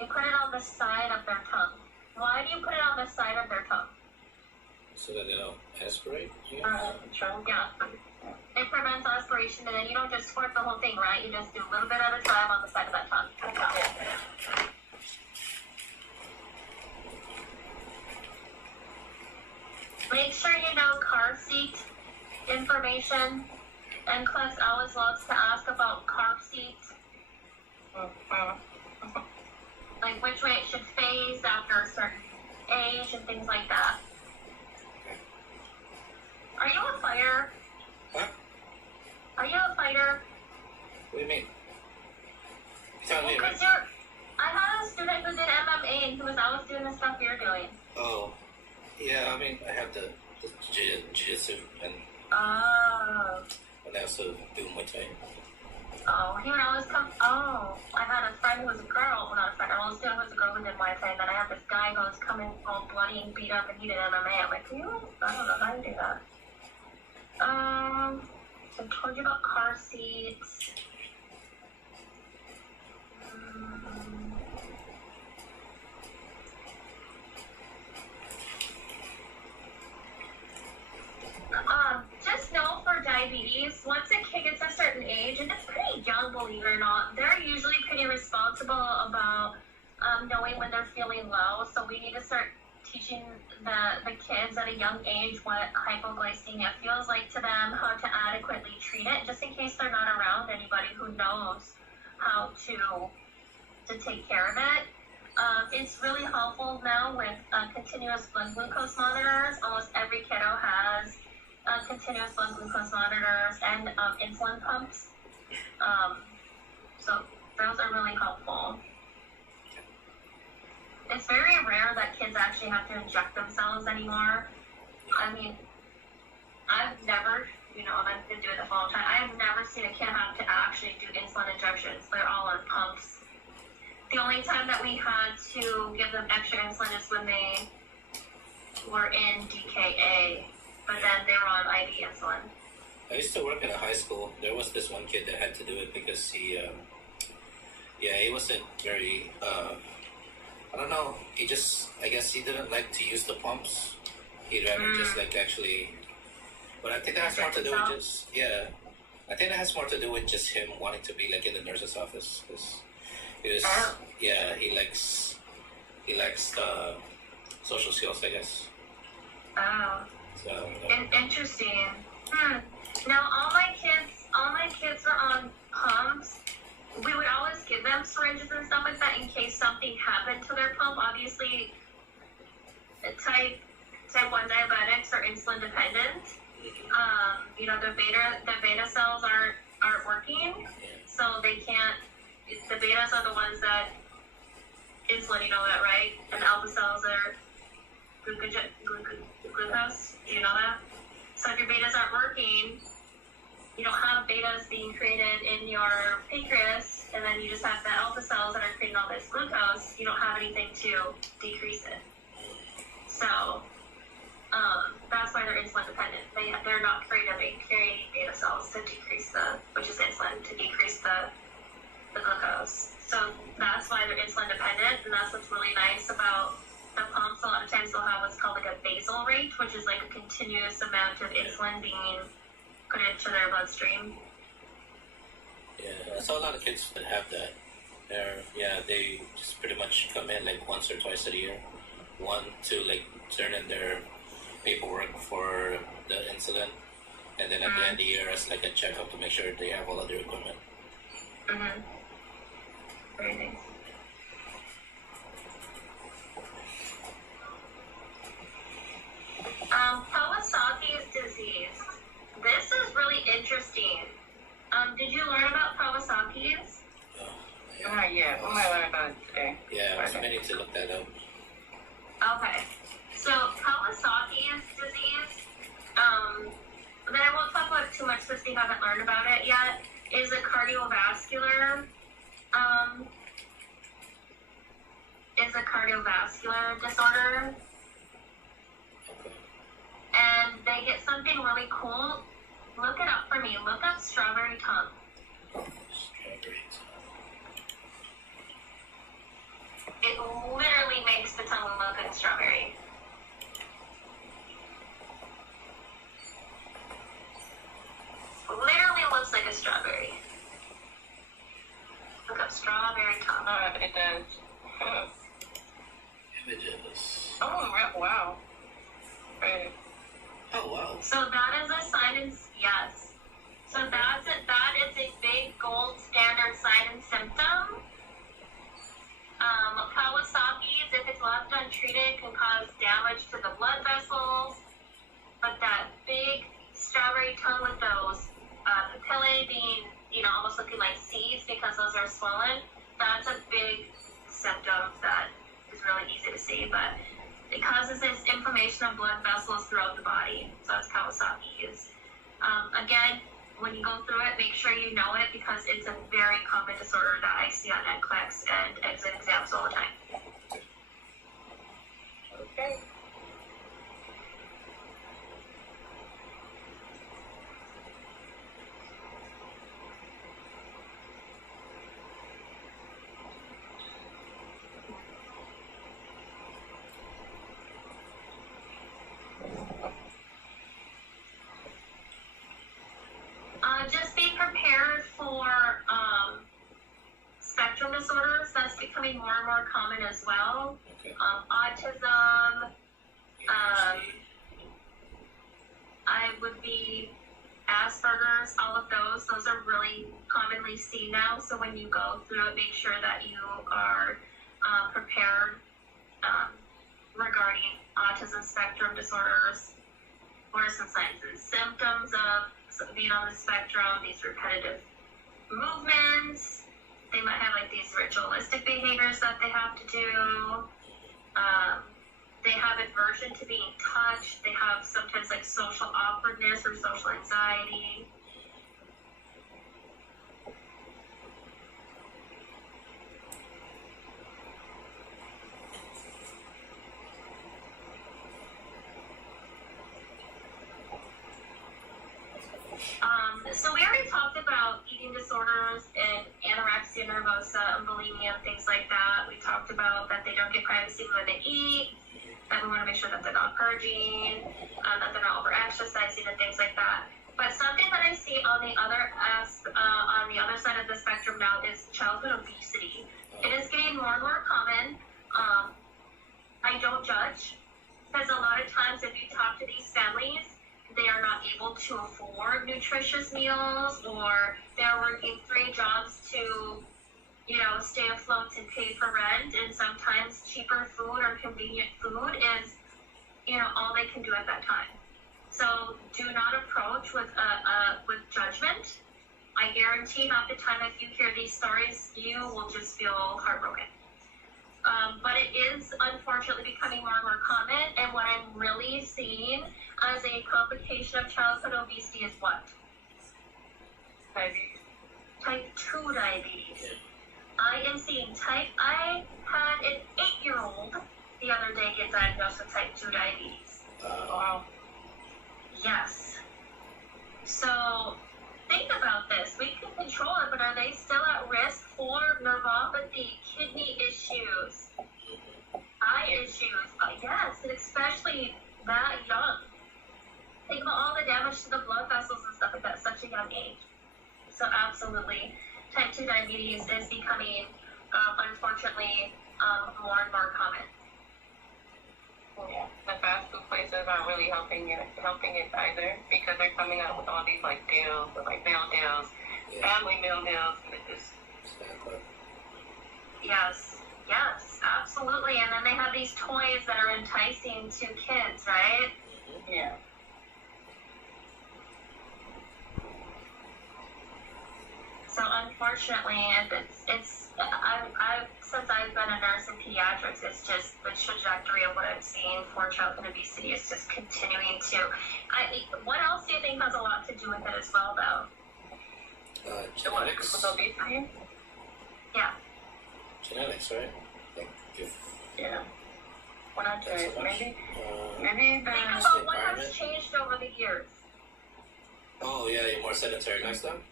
You put it on the side of their tongue. Why do you put it on the side of their tongue? So that they don't aspirate? True. Yeah. It prevents aspiration, and then you don't just squirt the whole thing, right? You just do a little bit at a time on the side of that tongue. Make sure you know car seat information. NCLEX always loves to ask about car seats, like which way it should face after a certain age and things like that. Are you a fighter? Huh? Are you a fighter? What do you mean? Tell me, right? Because I had a student who did MMA and who was always doing the stuff you're doing. Oh. Yeah, I mean, I have the jiu-jitsu and Oh. I also do Muay Thai. Oh, he would always come. Oh, I had a friend who was a girl. Well, not a friend. I was a student who was a girl who did Muay Thai. And then I had this guy who was coming all bloody and beat up and he did MMA. I'm like, you? I don't know how you do that. So I told you about car seats. Just know for diabetes, once a kid gets a certain age, and it's pretty young, believe it or not, they're usually pretty responsible about knowing when they're feeling low. So we need to start teaching the kids at a young age what hypoglycemia feels like to them, how to adequately treat it, just in case they're not around anybody who knows how to take care of it. It's really helpful now with continuous blood glucose monitors. Almost every kiddo has continuous blood glucose monitors and insulin pumps. So those are really helpful. It's very rare that kids actually have to inject themselves anymore. I mean, I've never, and I've been doing this all the time, I've never seen a kid have to actually do insulin injections. They're all on pumps. The only time that we had to give them extra insulin is when they were in DKA, but then they were on IV insulin. I used to work in a high school. There was this one kid that had to do it because he wasn't very, I don't know, I guess he didn't like to use the pumps. He'd rather just actually, but I think that has more to do with I think that has more to do with just him wanting to be in the nurse's office. He likes social skills, I guess. Oh. So, Interesting. Now all my kids are on pumps. We would always give them syringes and stuff like that in case something happened to their pump. Obviously, type 1 diabetics are insulin dependent. the beta cells aren't working, so they can't. The betas are the ones that insulin, you know that, right? And the alpha cells are glucose. Do you know that? So if your betas aren't working, you don't have betas being created in your pancreas, and then you just have the alpha cells that are creating all this glucose. You don't have anything to decrease it. So that's why they're insulin dependent. They're not creating beta cells to decrease which is insulin, to decrease the glucose. So that's why they're insulin dependent, and that's what's really nice about the pumps. A lot of times they'll have what's called like a basal rate, which is like a continuous amount of insulin being put into their bloodstream. Yeah, I saw a lot of kids that have that. They just pretty much come in like once or twice a year. One to like turn in their paperwork for the insulin, and then at the end of the year it's like a checkup to make sure they have all of their equipment. Very nice. Kawasaki's disease. This is really interesting. Did you learn about Kawasaki's? Not yet. We might learn about it today. Yeah, I need to look that up. Okay. So Kawasaki's disease, but I won't talk about it too much since we haven't learned about it yet, is a cardiovascular disorder. And they get something really cool. Look it up for me. Look up strawberry tongue. Strawberry tongue. It literally makes the tongue look like strawberry. Literally looks like a strawberry. Look up strawberry tongue. It does. Images. Oh, wow. Right. Oh wow. So that is a sign and yes. So that is a big gold standard sign and symptom. Kawasaki's, if it's left untreated, can cause damage to the blood vessels. But that big strawberry tongue with those papillae being, almost looking like seeds because those are swollen, that's a big symptom that is really easy to see. But it causes this inflammation of blood vessels throughout the body. So that's Kawasaki's. Again, when you go through it, make sure you know it because it's a very common disorder that I see on NCLEX and exit exams all the time. Okay. Just be prepared for spectrum disorders. That's becoming more and more common as well. Okay. Autism. I would be Asperger's. All of those. Those are really commonly seen now. So when you go through it, make sure that you are prepared regarding autism spectrum disorders. What are some signs and symptoms of being on the spectrum? These repetitive movements. They might have like these ritualistic behaviors that they have to do. They have aversion to being touched. They have sometimes like social awkwardness or social anxiety. So we already talked about eating disorders and anorexia nervosa and bulimia and things like that. We talked about that they don't get privacy when they eat, that we want to make sure that they're not purging, that they're not over-exercising and things like that. But something that I see on the other side of the spectrum now is childhood obesity. It is getting more and more common. I don't judge, because a lot of times if you talk to these families, they are not able to afford nutritious meals, or they're working 3 jobs to, stay afloat and pay for rent, and sometimes cheaper food or convenient food is, all they can do at that time. So do not approach with judgment. I guarantee half the time if you hear these stories, you will just feel heartbroken. But it is unfortunately becoming more and more common, and what I'm really seeing as a complication of childhood obesity is what? Diabetes. Type 2 diabetes. I am seeing I had an 8-year-old the other day get diagnosed with type 2 diabetes. Wow. Yes. So think about this. We can control it, but are they still at risk for neuropathy, kidney issues, eye issues? Yes, and especially that young. Think about all the damage to the blood vessels and stuff like that at such a young age. So absolutely, type 2 diabetes is becoming, unfortunately, more and more common. Yeah, the fast food places aren't really helping it either, because they're coming out with all these like deals, like meal deals, family meal deals, and it just. Yes, absolutely. And then they have these toys that are enticing to kids, right? Yeah. So unfortunately, I've since I've been a nurse in pediatrics, it's just the trajectory of what I'm seeing for childhood obesity is just continuing to. What else do you think has a lot to do with it as well, though? Genetics. With obesity? Yeah. Genetics, right? Like Yeah. When I do it, maybe Think the about what has changed over the years. Oh yeah, you're more sedentary next time.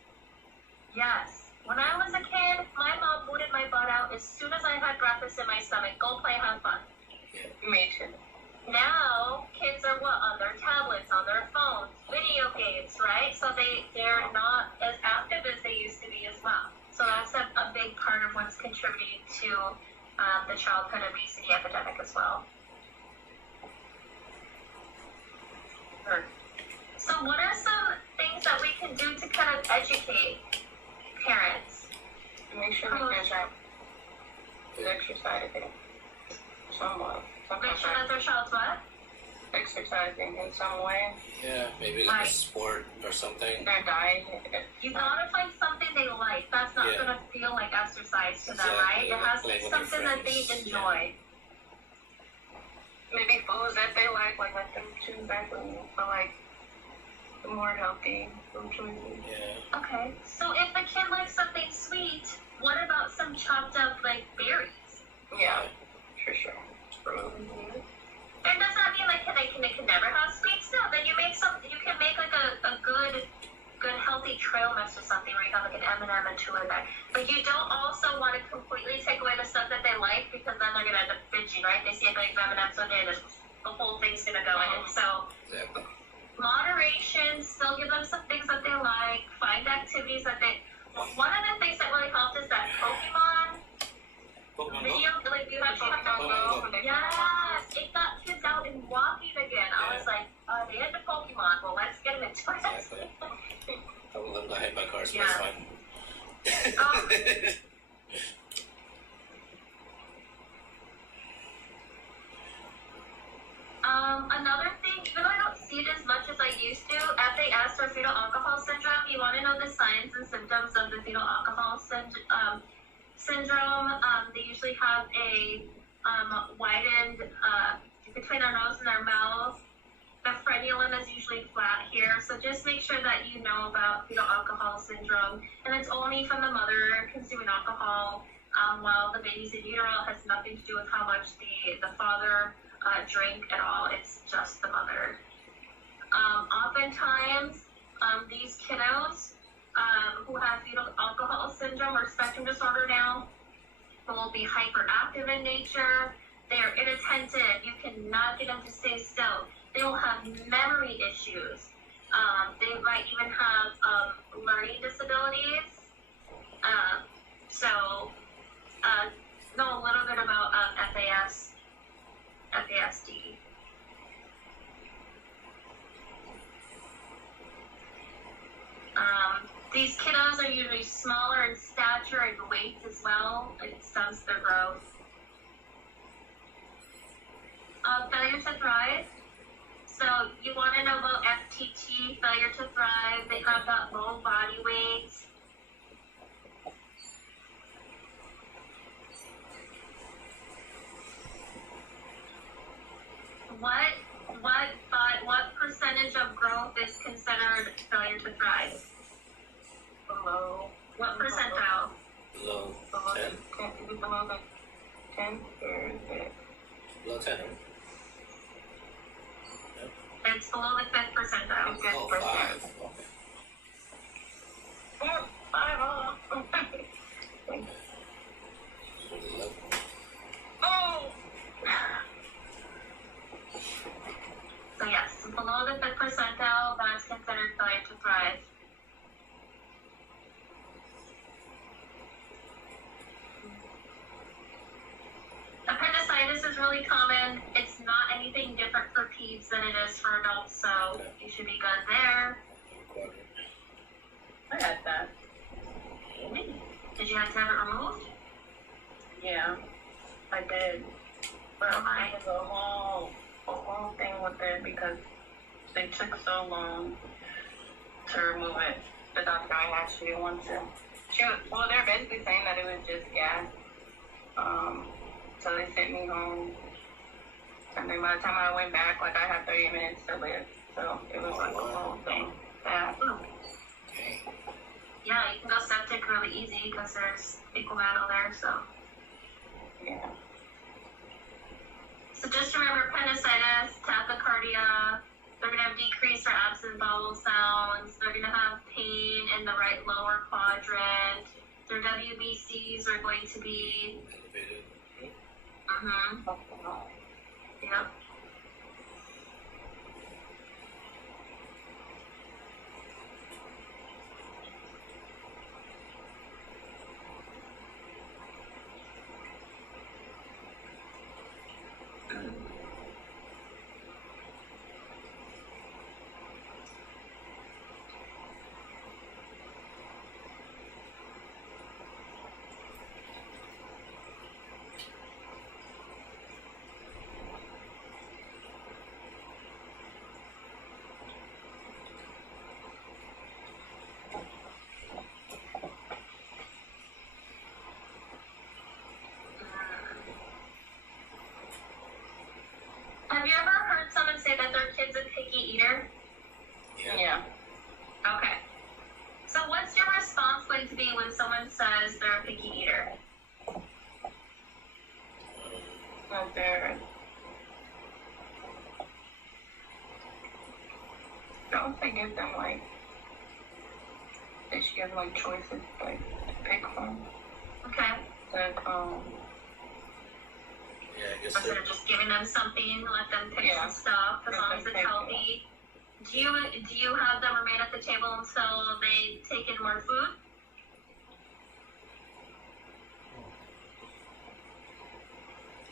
Yes. When I was a kid, my mom booted my butt out as soon as I had breakfast in my stomach. Go play, have fun. me too. Now, kids are what? On their tablets, on their phones, video games, right? So they're not as active as they used to be as well. So that's a big part of what's contributing to the childhood obesity epidemic as well. Sure. So what are some things that we can do to kind of educate parents? Make sure we get that exercising somewhat. Make sure that their child's what? Exercising in some way. Yeah, maybe like Right. a sport or something. Their diet. You gotta find something they like. That's not gonna feel like exercise to them, right? It has to be something that they enjoy. Maybe foods that they like let them choose that food. But like the more healthy food choices. Yeah. Okay, so if the kid likes something sweet, what about some chopped up like berries? Yeah, for sure. And does that mean like they can never have sweets? No, then you can make like a good healthy trail mix or something where you have like an M&M and two in there. But you don't also want to completely take away the stuff that they like, because then they're gonna end up binging, right? They see a big M&M so the whole thing's gonna go in. So Exactly. moderation, still give them some things that they like, find activities that they. One of the things that really helped is that Pokemon video, like you actually have to Pokemon Go. Yes, it got kids out and walking again. I was like, they had the Pokemon. Well, let's get them into it. Exactly. I will let them go hit by cars, so Yeah. that's fine. Oh. Another thing, even though I don't see it as much as I used to, FAS or fetal alcohol syndrome, you want to know the signs and symptoms of the fetal alcohol syndrome. They usually have a widened between their nose and their mouth. The frenulum is usually flat here, so just make sure that you know about fetal alcohol syndrome. And it's only from the mother consuming alcohol while the baby's in utero. It has nothing to do with how much the father drink at all. It's just the mother. Oftentimes, these kiddos who have fetal alcohol syndrome or spectrum disorder now will be hyperactive in nature. They are inattentive. You cannot get them to stay still. They will have memory issues. They might even have learning disabilities. Know a little bit about FASD. These kiddos are usually smaller in stature and weight as well. It stunts their growth. Failure to thrive. So So you want to know about FTT, failure to thrive. They have that low body weight. What percentage of growth is considered failure to thrive? Below. What percentile? Below 10? Is it below the 10 or is it? Below 10, right? It's below the 5th percentile. Oh, 5. Okay. Oh, 5 off. Oh! So yes, below the 5th percentile, that's considered failure to thrive. Appendicitis is really common. It's not anything different for peds than it is for adults, so you should be good there. I had that. Did you have to have it removed? Yeah, I did. But it was a whole thing with it because they took so long to remove it. The doctor I had, she didn't want to. Well, they're basically saying that it was just gas. So they sent me home. And then by the time I went back, like I had 30 minutes to live. So it was like a whole thing. Yeah. Yeah, you can go septic really easy because there's fecal matter there, so. Yeah. So just remember appendicitis, tachycardia, they're going to have decreased or absent bowel sounds, they're going to have pain in the right lower quadrant, their WBCs are going to be... Yep. Have you ever heard someone say that their kid's a picky eater? Yeah. Okay. So what's your response going to be when someone says they're a picky eater? Like they're... Don't they give them like... They should give like choices like to pick from. Okay. Like, yeah, I guess Instead of just giving them something, let them pick some stuff as long as it's healthy. Do you have them remain at the table until they take in more food?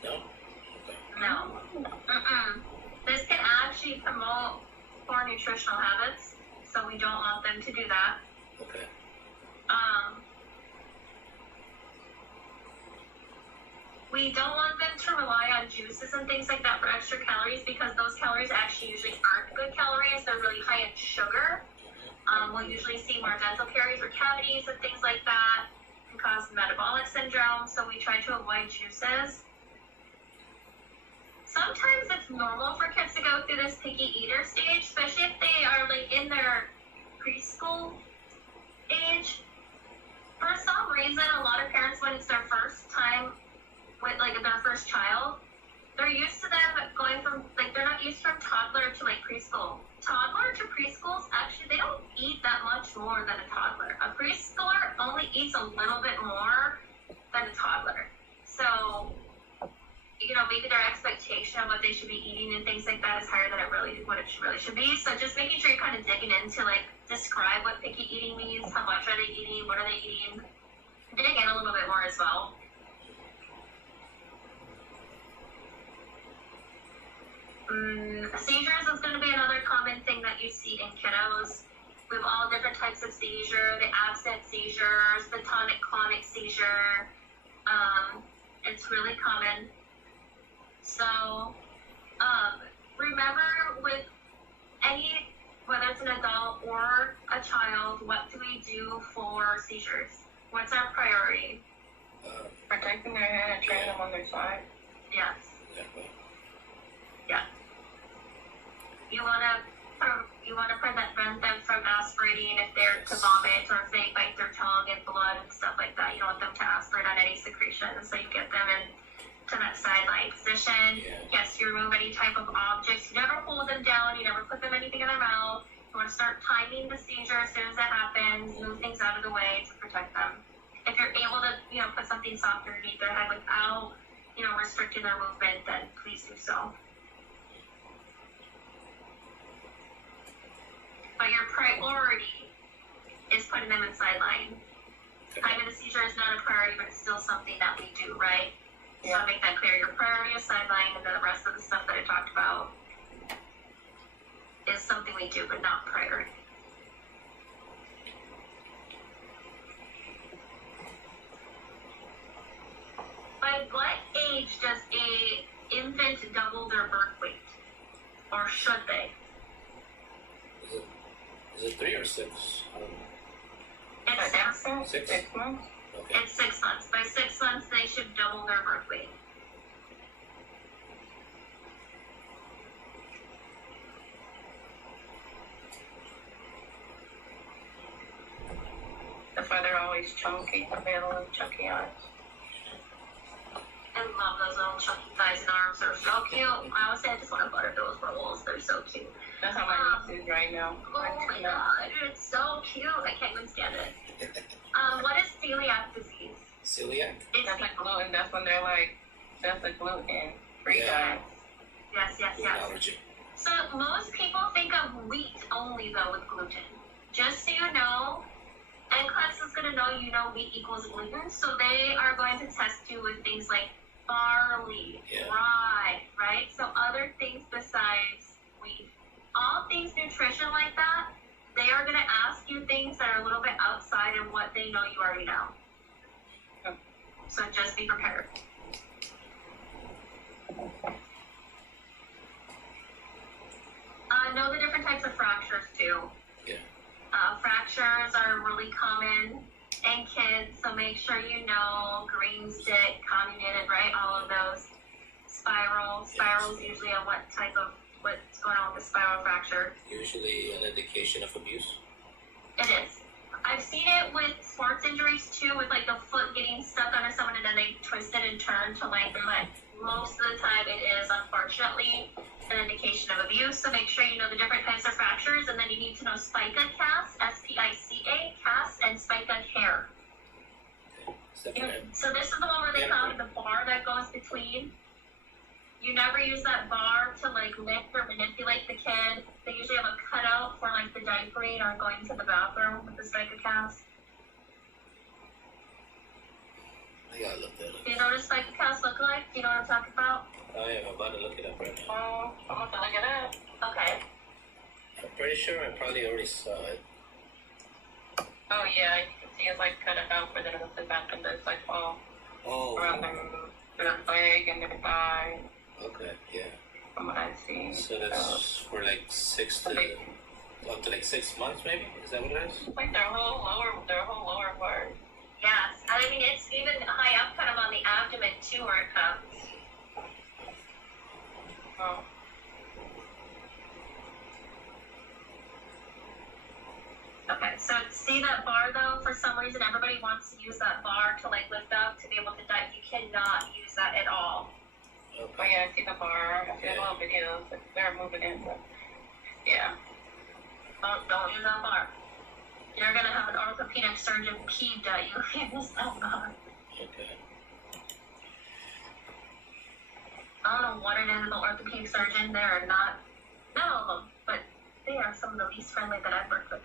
No? No. This can actually promote poor nutritional habits, so we don't want them to do that. Okay. We don't want them to rely on juices and things like that for extra calories because those calories actually usually aren't good calories. They're really high in sugar. We'll usually see more dental caries or cavities and things like that. Can cause metabolic syndrome, so we try to avoid juices. Sometimes it's normal for kids to go through this picky eater stage, especially if they are like in their preschool age. For some reason, a lot of parents, when it's their first time with like their first child, they're used to them going from like they're not used from toddler to like preschool. Toddler to preschools, actually they don't eat that much more than a toddler. A preschooler only eats a little bit more than a toddler. So, you know, maybe their expectation of what they should be eating and things like that is higher than what it really should be. So just making sure you're kind of digging into like describe what picky eating means, how much are they eating, what are they eating, dig in a little bit more as well. Seizures is going to be another common thing that you see in kiddos. We have all different types of seizure, the absent seizures, the tonic-clonic seizure. It's really common. So, remember with whether it's an adult or a child, what do we do for seizures? What's our priority? Protecting their head and training them on their side. Yes. Exactly. Yeah. You wanna prevent them from aspirating if they're to vomit or if they bite their tongue and blood and stuff like that. You don't want them to aspirate on any secretions, so you get them into that sideline position. Yeah. Yes, you remove any type of objects. You never hold them down. You never put them anything in their mouth. You want to start timing the seizure as soon as it happens. Move things out of the way to protect them. If you're able to, put something soft underneath their head without, restricting their movement, then please do so. But your priority is putting them in sideline. Timing the seizure is not a priority, but it's still something that we do, right? Yeah. So make that clear. Your priority is sideline, and then the rest of the stuff that I talked about is something we do, but not priority. By what age does a infant double their birth weight? Or should they? Is it 3 or 6? It's 6. 6? 6 months? Okay. It's 6 months. By 6 months, they should double their birth weight. That's why they're always chunky. They have little chunky eyes. I love those little chunky thighs and arms. They're so cute. I always say I just want to butter those rolls. They're so cute. That's how my niece is right now. Oh my god, it's so cute. I can't even stand it. What is celiac disease? Celiac? It's That's like gluten. That's when they're like, that's a gluten-free Yeah. diet. yes. Allergy. So most people think of wheat only though with gluten. Just so you know, NCLEX is going to know wheat equals gluten, so they are going to test you with things like barley, rye, right? So other things besides wheat. All things nutrition like that, they are going to ask you things that are a little bit outside of what they know you already know. So just be prepared. Know the different types of fractures too. Yeah. Fractures are really common in kids, so make sure you know green stick, comminuted, right? All of those. Spirals usually on what's going on with the spiral fracture. Usually an indication of abuse. It is. I've seen it with sports injuries too, with like the foot getting stuck under someone and then they twist it and turn to like cut. Most of the time it is unfortunately an indication of abuse, so make sure you know the different types of fractures, and then you need to know spica cast, S-P-I-C-A, cast, and spica tear. So this is the one where they found the bar that goes between. You never use that bar to like lift or manipulate the kid. They usually have a cutout for like the diapering or going to the bathroom with the spica cast. I gotta look that up. Do you know what a spica cast look like? Do you know what I'm talking about? I am about to look it up right now. I'm about to look it up. Okay. I'm pretty sure I probably already saw it. Oh yeah, you can see it's like cut it out for them to sit back and it's like all around their leg and their thigh. Okay, yeah. From what I see. So that's for like 6 to up to like 6 months maybe? Is that what it is? It's like their whole lower part. Yes. I mean, it's even high up kind of on the abdomen too where it comes. Oh. Okay, so see that bar though, for some reason everybody wants to use that bar to like lift up to be able to dive. You cannot use that at all. Okay. Oh yeah, I see the bar. I see a little videos. They're moving in, but yeah. Don't use that bar. You're gonna have an orthopedic surgeon peeved at you if you use that bar. Okay. I don't know what it is about orthopedic surgeon. They're not all of them, but they are some of the least friendly that I've worked with.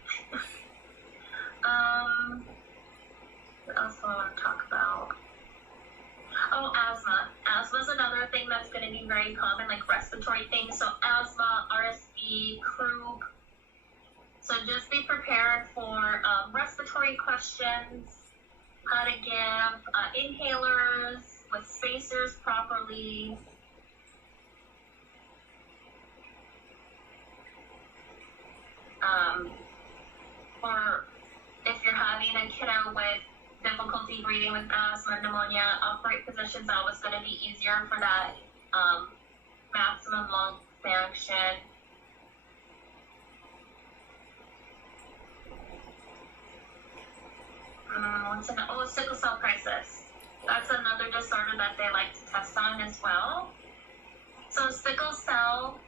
What else do I want to talk about? Oh, asthma. Asthma is another thing that's going to be very common, like respiratory things. So asthma, RSV, croup. So just be prepared for respiratory questions, how to give inhalers with spacers properly. For if you're having a kiddo with difficulty breathing with asthma, pneumonia, upright position is always going to be easier for that maximum lung function. Sickle cell crisis. That's another disorder that they like to test on as well. So sickle cell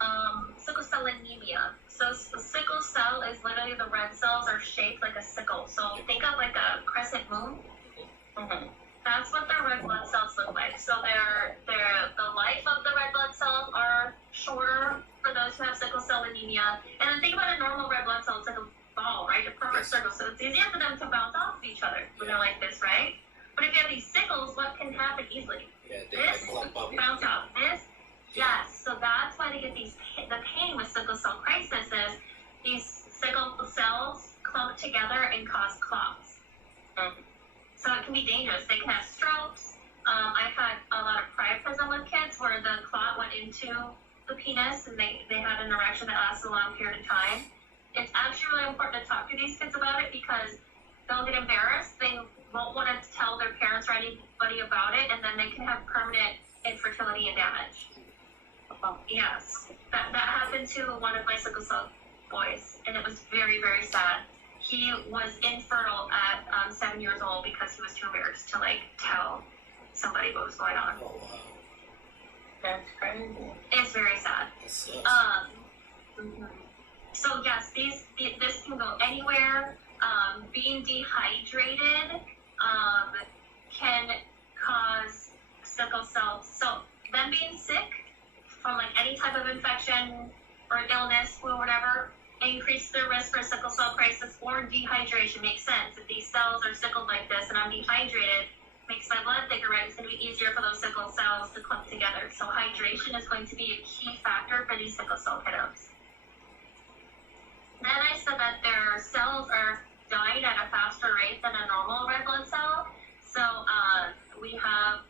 anemia. So sickle cell is literally the red cells are shaped like a sickle. So think of like a crescent moon. Mm-hmm. That's what their red blood cells look like. So the life of the red blood cells are shorter for those who have sickle cell anemia. And then think about a normal red blood cell. It's like a ball, right? A perfect circle. So it's easier for them to bounce off of each other when they're like this, right? But if you have these sickles, what can happen easily? Yeah, this bounce off. This, yes. So that's why they get the pain with sickle cell crisis is these sickle cells clump together and cause clots. Mm-hmm. So it can be dangerous. They can have strokes. I've had a lot of priapism with kids where the clot went into the penis and they had an erection that lasted a long period of time. It's actually really important to talk to these kids about it because they'll get embarrassed. They won't want to tell their parents or anybody about it, and then they can have permanent infertility and damage. Yes, that happened to one of my sickle cell boys, and it was very, very sad. He was infertile at 7 years old because he was too embarrassed to tell somebody what was going on. Oh wow, That's crazy. It's very sad. that sucks. Mm-hmm. So yes, this can go anywhere. Being dehydrated can cause sickle cell. So them being sick from any type of infection or illness or whatever increase their risk for sickle cell crisis or dehydration. Makes sense. If these cells are sickled like this and I'm dehydrated, makes my blood thicker, right? It's going to be easier for those sickle cells to clump together. So hydration is going to be a key factor for these sickle cell kiddos. Then I said that their cells are dying at a faster rate than a normal red blood cell. So we have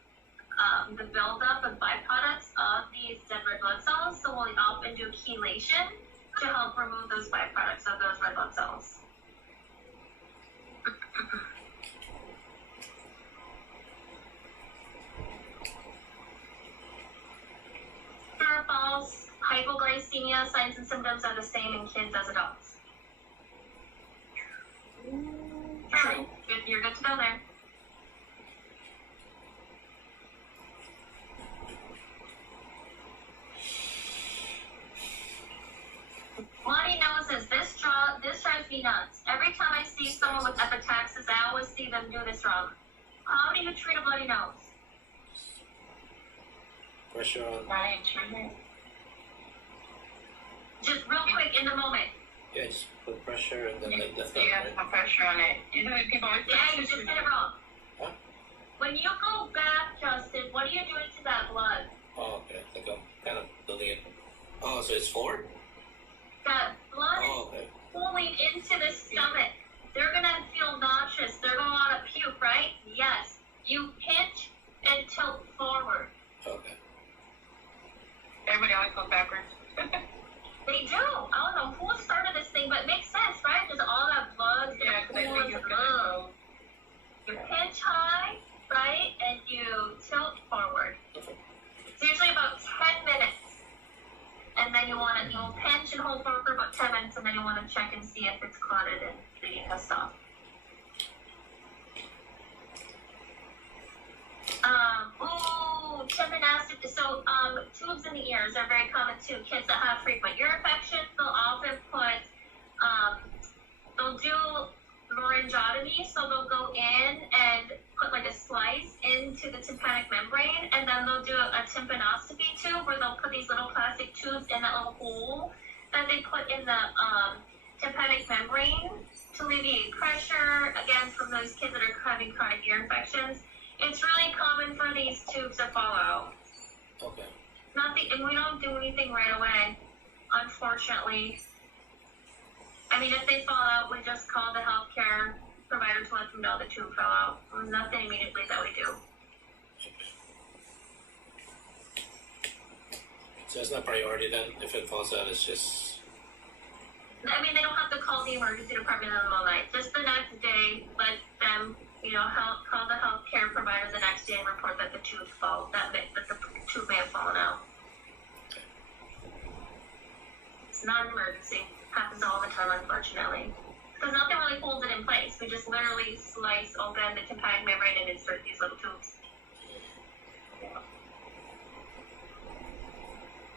the buildup of byproducts of these dead red blood cells. So we'll often do chelation to help remove those byproducts of those red blood cells. True or false? Hypoglycemia signs and symptoms are the same in kids as adults. True. You're good to go there. Bloody noses. This drives me nuts. Every time I see someone with epistaxis, I always see them do this wrong. How do you treat a bloody nose? Pressure on. Right, treatment. Just real quick in the moment. Yeah, just put pressure and then lift up. You gotta put pressure on it. You know, people always Yeah, you just did it wrong. Huh? When you go back, Justin, what are you doing to that blood? Oh, okay. I think I'm kind of building it. Oh, so it's forward? That blood Oh, okay. is pulling into the stomach. They're gonna feel nauseous. They're gonna want to puke, right? Yes. You pinch and tilt forward. Okay. Everybody always goes backwards. They do. I don't know who started this thing, but it makes sense, right? Because all that blood, Yeah, because I think it's gonna go. You pinch high, right, and you tilt forward. It's usually about 10 minutes. And then you'll pinch and hold forward for about 10 minutes, and then you want to check and see if it's clotted and bleeding has stopped. Tympanastic. So, tubes in the ears are very common too. Kids that have frequent ear infections, they'll often put, they'll do laryngotomy, so they'll go in and put a slice into the tympanic membrane, and then they'll do a tympanoscopy tube where they'll put these little plastic tubes in that little hole that they put in the tympanic membrane to alleviate pressure, again, from those kids that are having chronic ear infections. It's really common for these tubes to fall out. Okay. And we don't do anything right away, unfortunately. I mean, if they fall out, we just call the healthcare provider to let them know the tube fell out. There's nothing immediately that we do. So it's not priority then? If it falls out, it's just I mean, they don't have to call the emergency department in the middle of the night. Just the next day, let them, call the healthcare provider the next day and report that the tube that the tube may have fallen out. It's not an emergency. Happens all the time, unfortunately. Because nothing really holds it in place. We just literally slice open the tympanic membrane and insert these little tubes.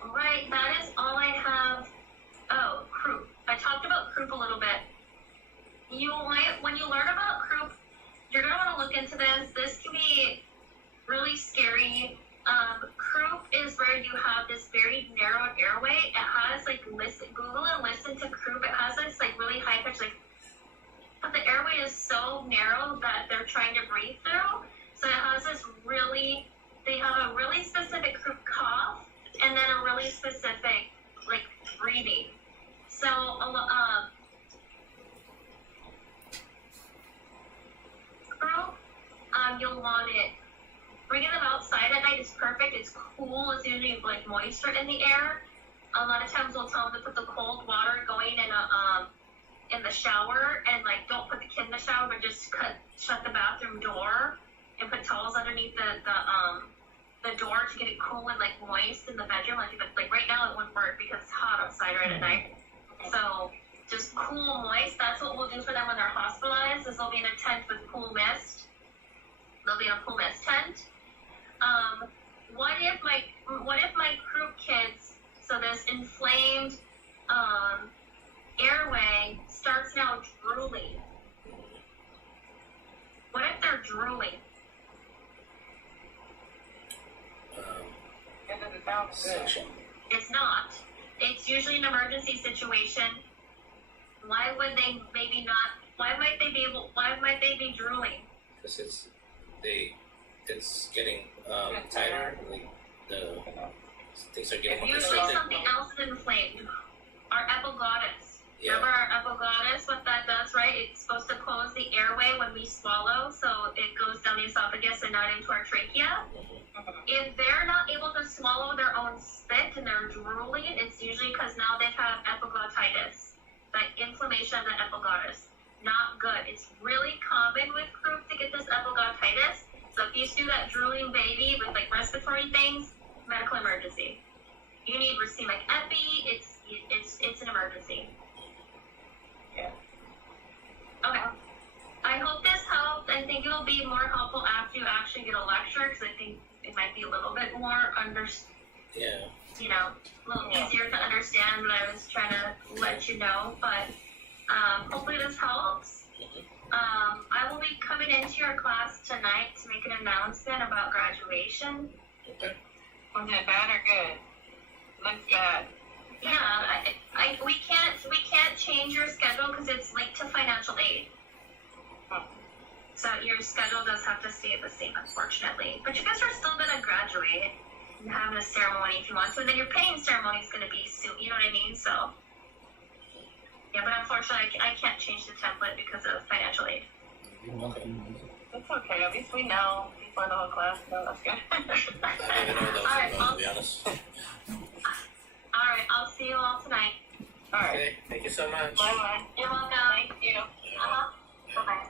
Alright, that is all I have. Oh, croup. I talked about croup a little bit. When you learn about croup, you're going to want to look into this. This can be really scary. Croup is where you have this very narrow airway. It has Google and listen to croup. It has this really high pitch, but the airway is so narrow that they're trying to breathe through. So it has they have a really specific croup cough and then a really specific breathing. So croup, you'll want it. Bringing them outside at night is perfect. It's cool. It's usually moisture in the air. A lot of times we'll tell them to put the cold water going in the shower, and don't put the kid in the shower, but just shut the bathroom door and put towels underneath the door to get it cool and moist in the bedroom. Right now it wouldn't work because it's hot outside right at night. So just cool, moist. That's what we'll do for them when they're hospitalized. Is they'll be in a tent with cool mist. They'll be in a cool mist tent. What if my croup kids, so this inflamed airway starts now drooling? What if they're drooling? It doesn't sound good. It's not. It's usually an emergency situation. Why would they maybe not? Why might they be drooling? Because it's getting tighter. The things are getting more Usually constricted. something else is inflamed. Our epiglottis. Yeah. Remember our epiglottis, what that does, right? It's supposed to close the airway when we swallow, so it goes down the esophagus and not into our trachea. If they're not able to swallow their own spit and they're drooling, it's usually because now they have epiglottitis, that inflammation of the epiglottis. Not good. It's really common with croup to get this epiglottitis. So if you see that drooling baby with respiratory things, medical emergency. You need racemic epi. It's an emergency. Yeah. Okay. I hope this helped. I think it will be more helpful after you actually get a lecture, because I think it might be a little bit more a little easier to understand what I was trying to let you know. But hopefully this helps. I will be coming into your class tonight to make an announcement about graduation. Okay. Was it bad or good? Looks bad. Yeah, we can't change your schedule because it's linked to financial aid. So your schedule does have to stay the same, unfortunately. But you guys are still gonna graduate and have a ceremony if you want to, and then your paying ceremony is gonna be soon. You know what I mean? So yeah, but unfortunately, I can't change the template because of financial aid. Okay. It's okay. At least we know before the whole class. No, that's good. I didn't even know that was Alright, to be honest. Alright, I'll see you all tonight. All right. Okay, thank you so much. Bye bye. You're welcome. Thank you. Bye-bye.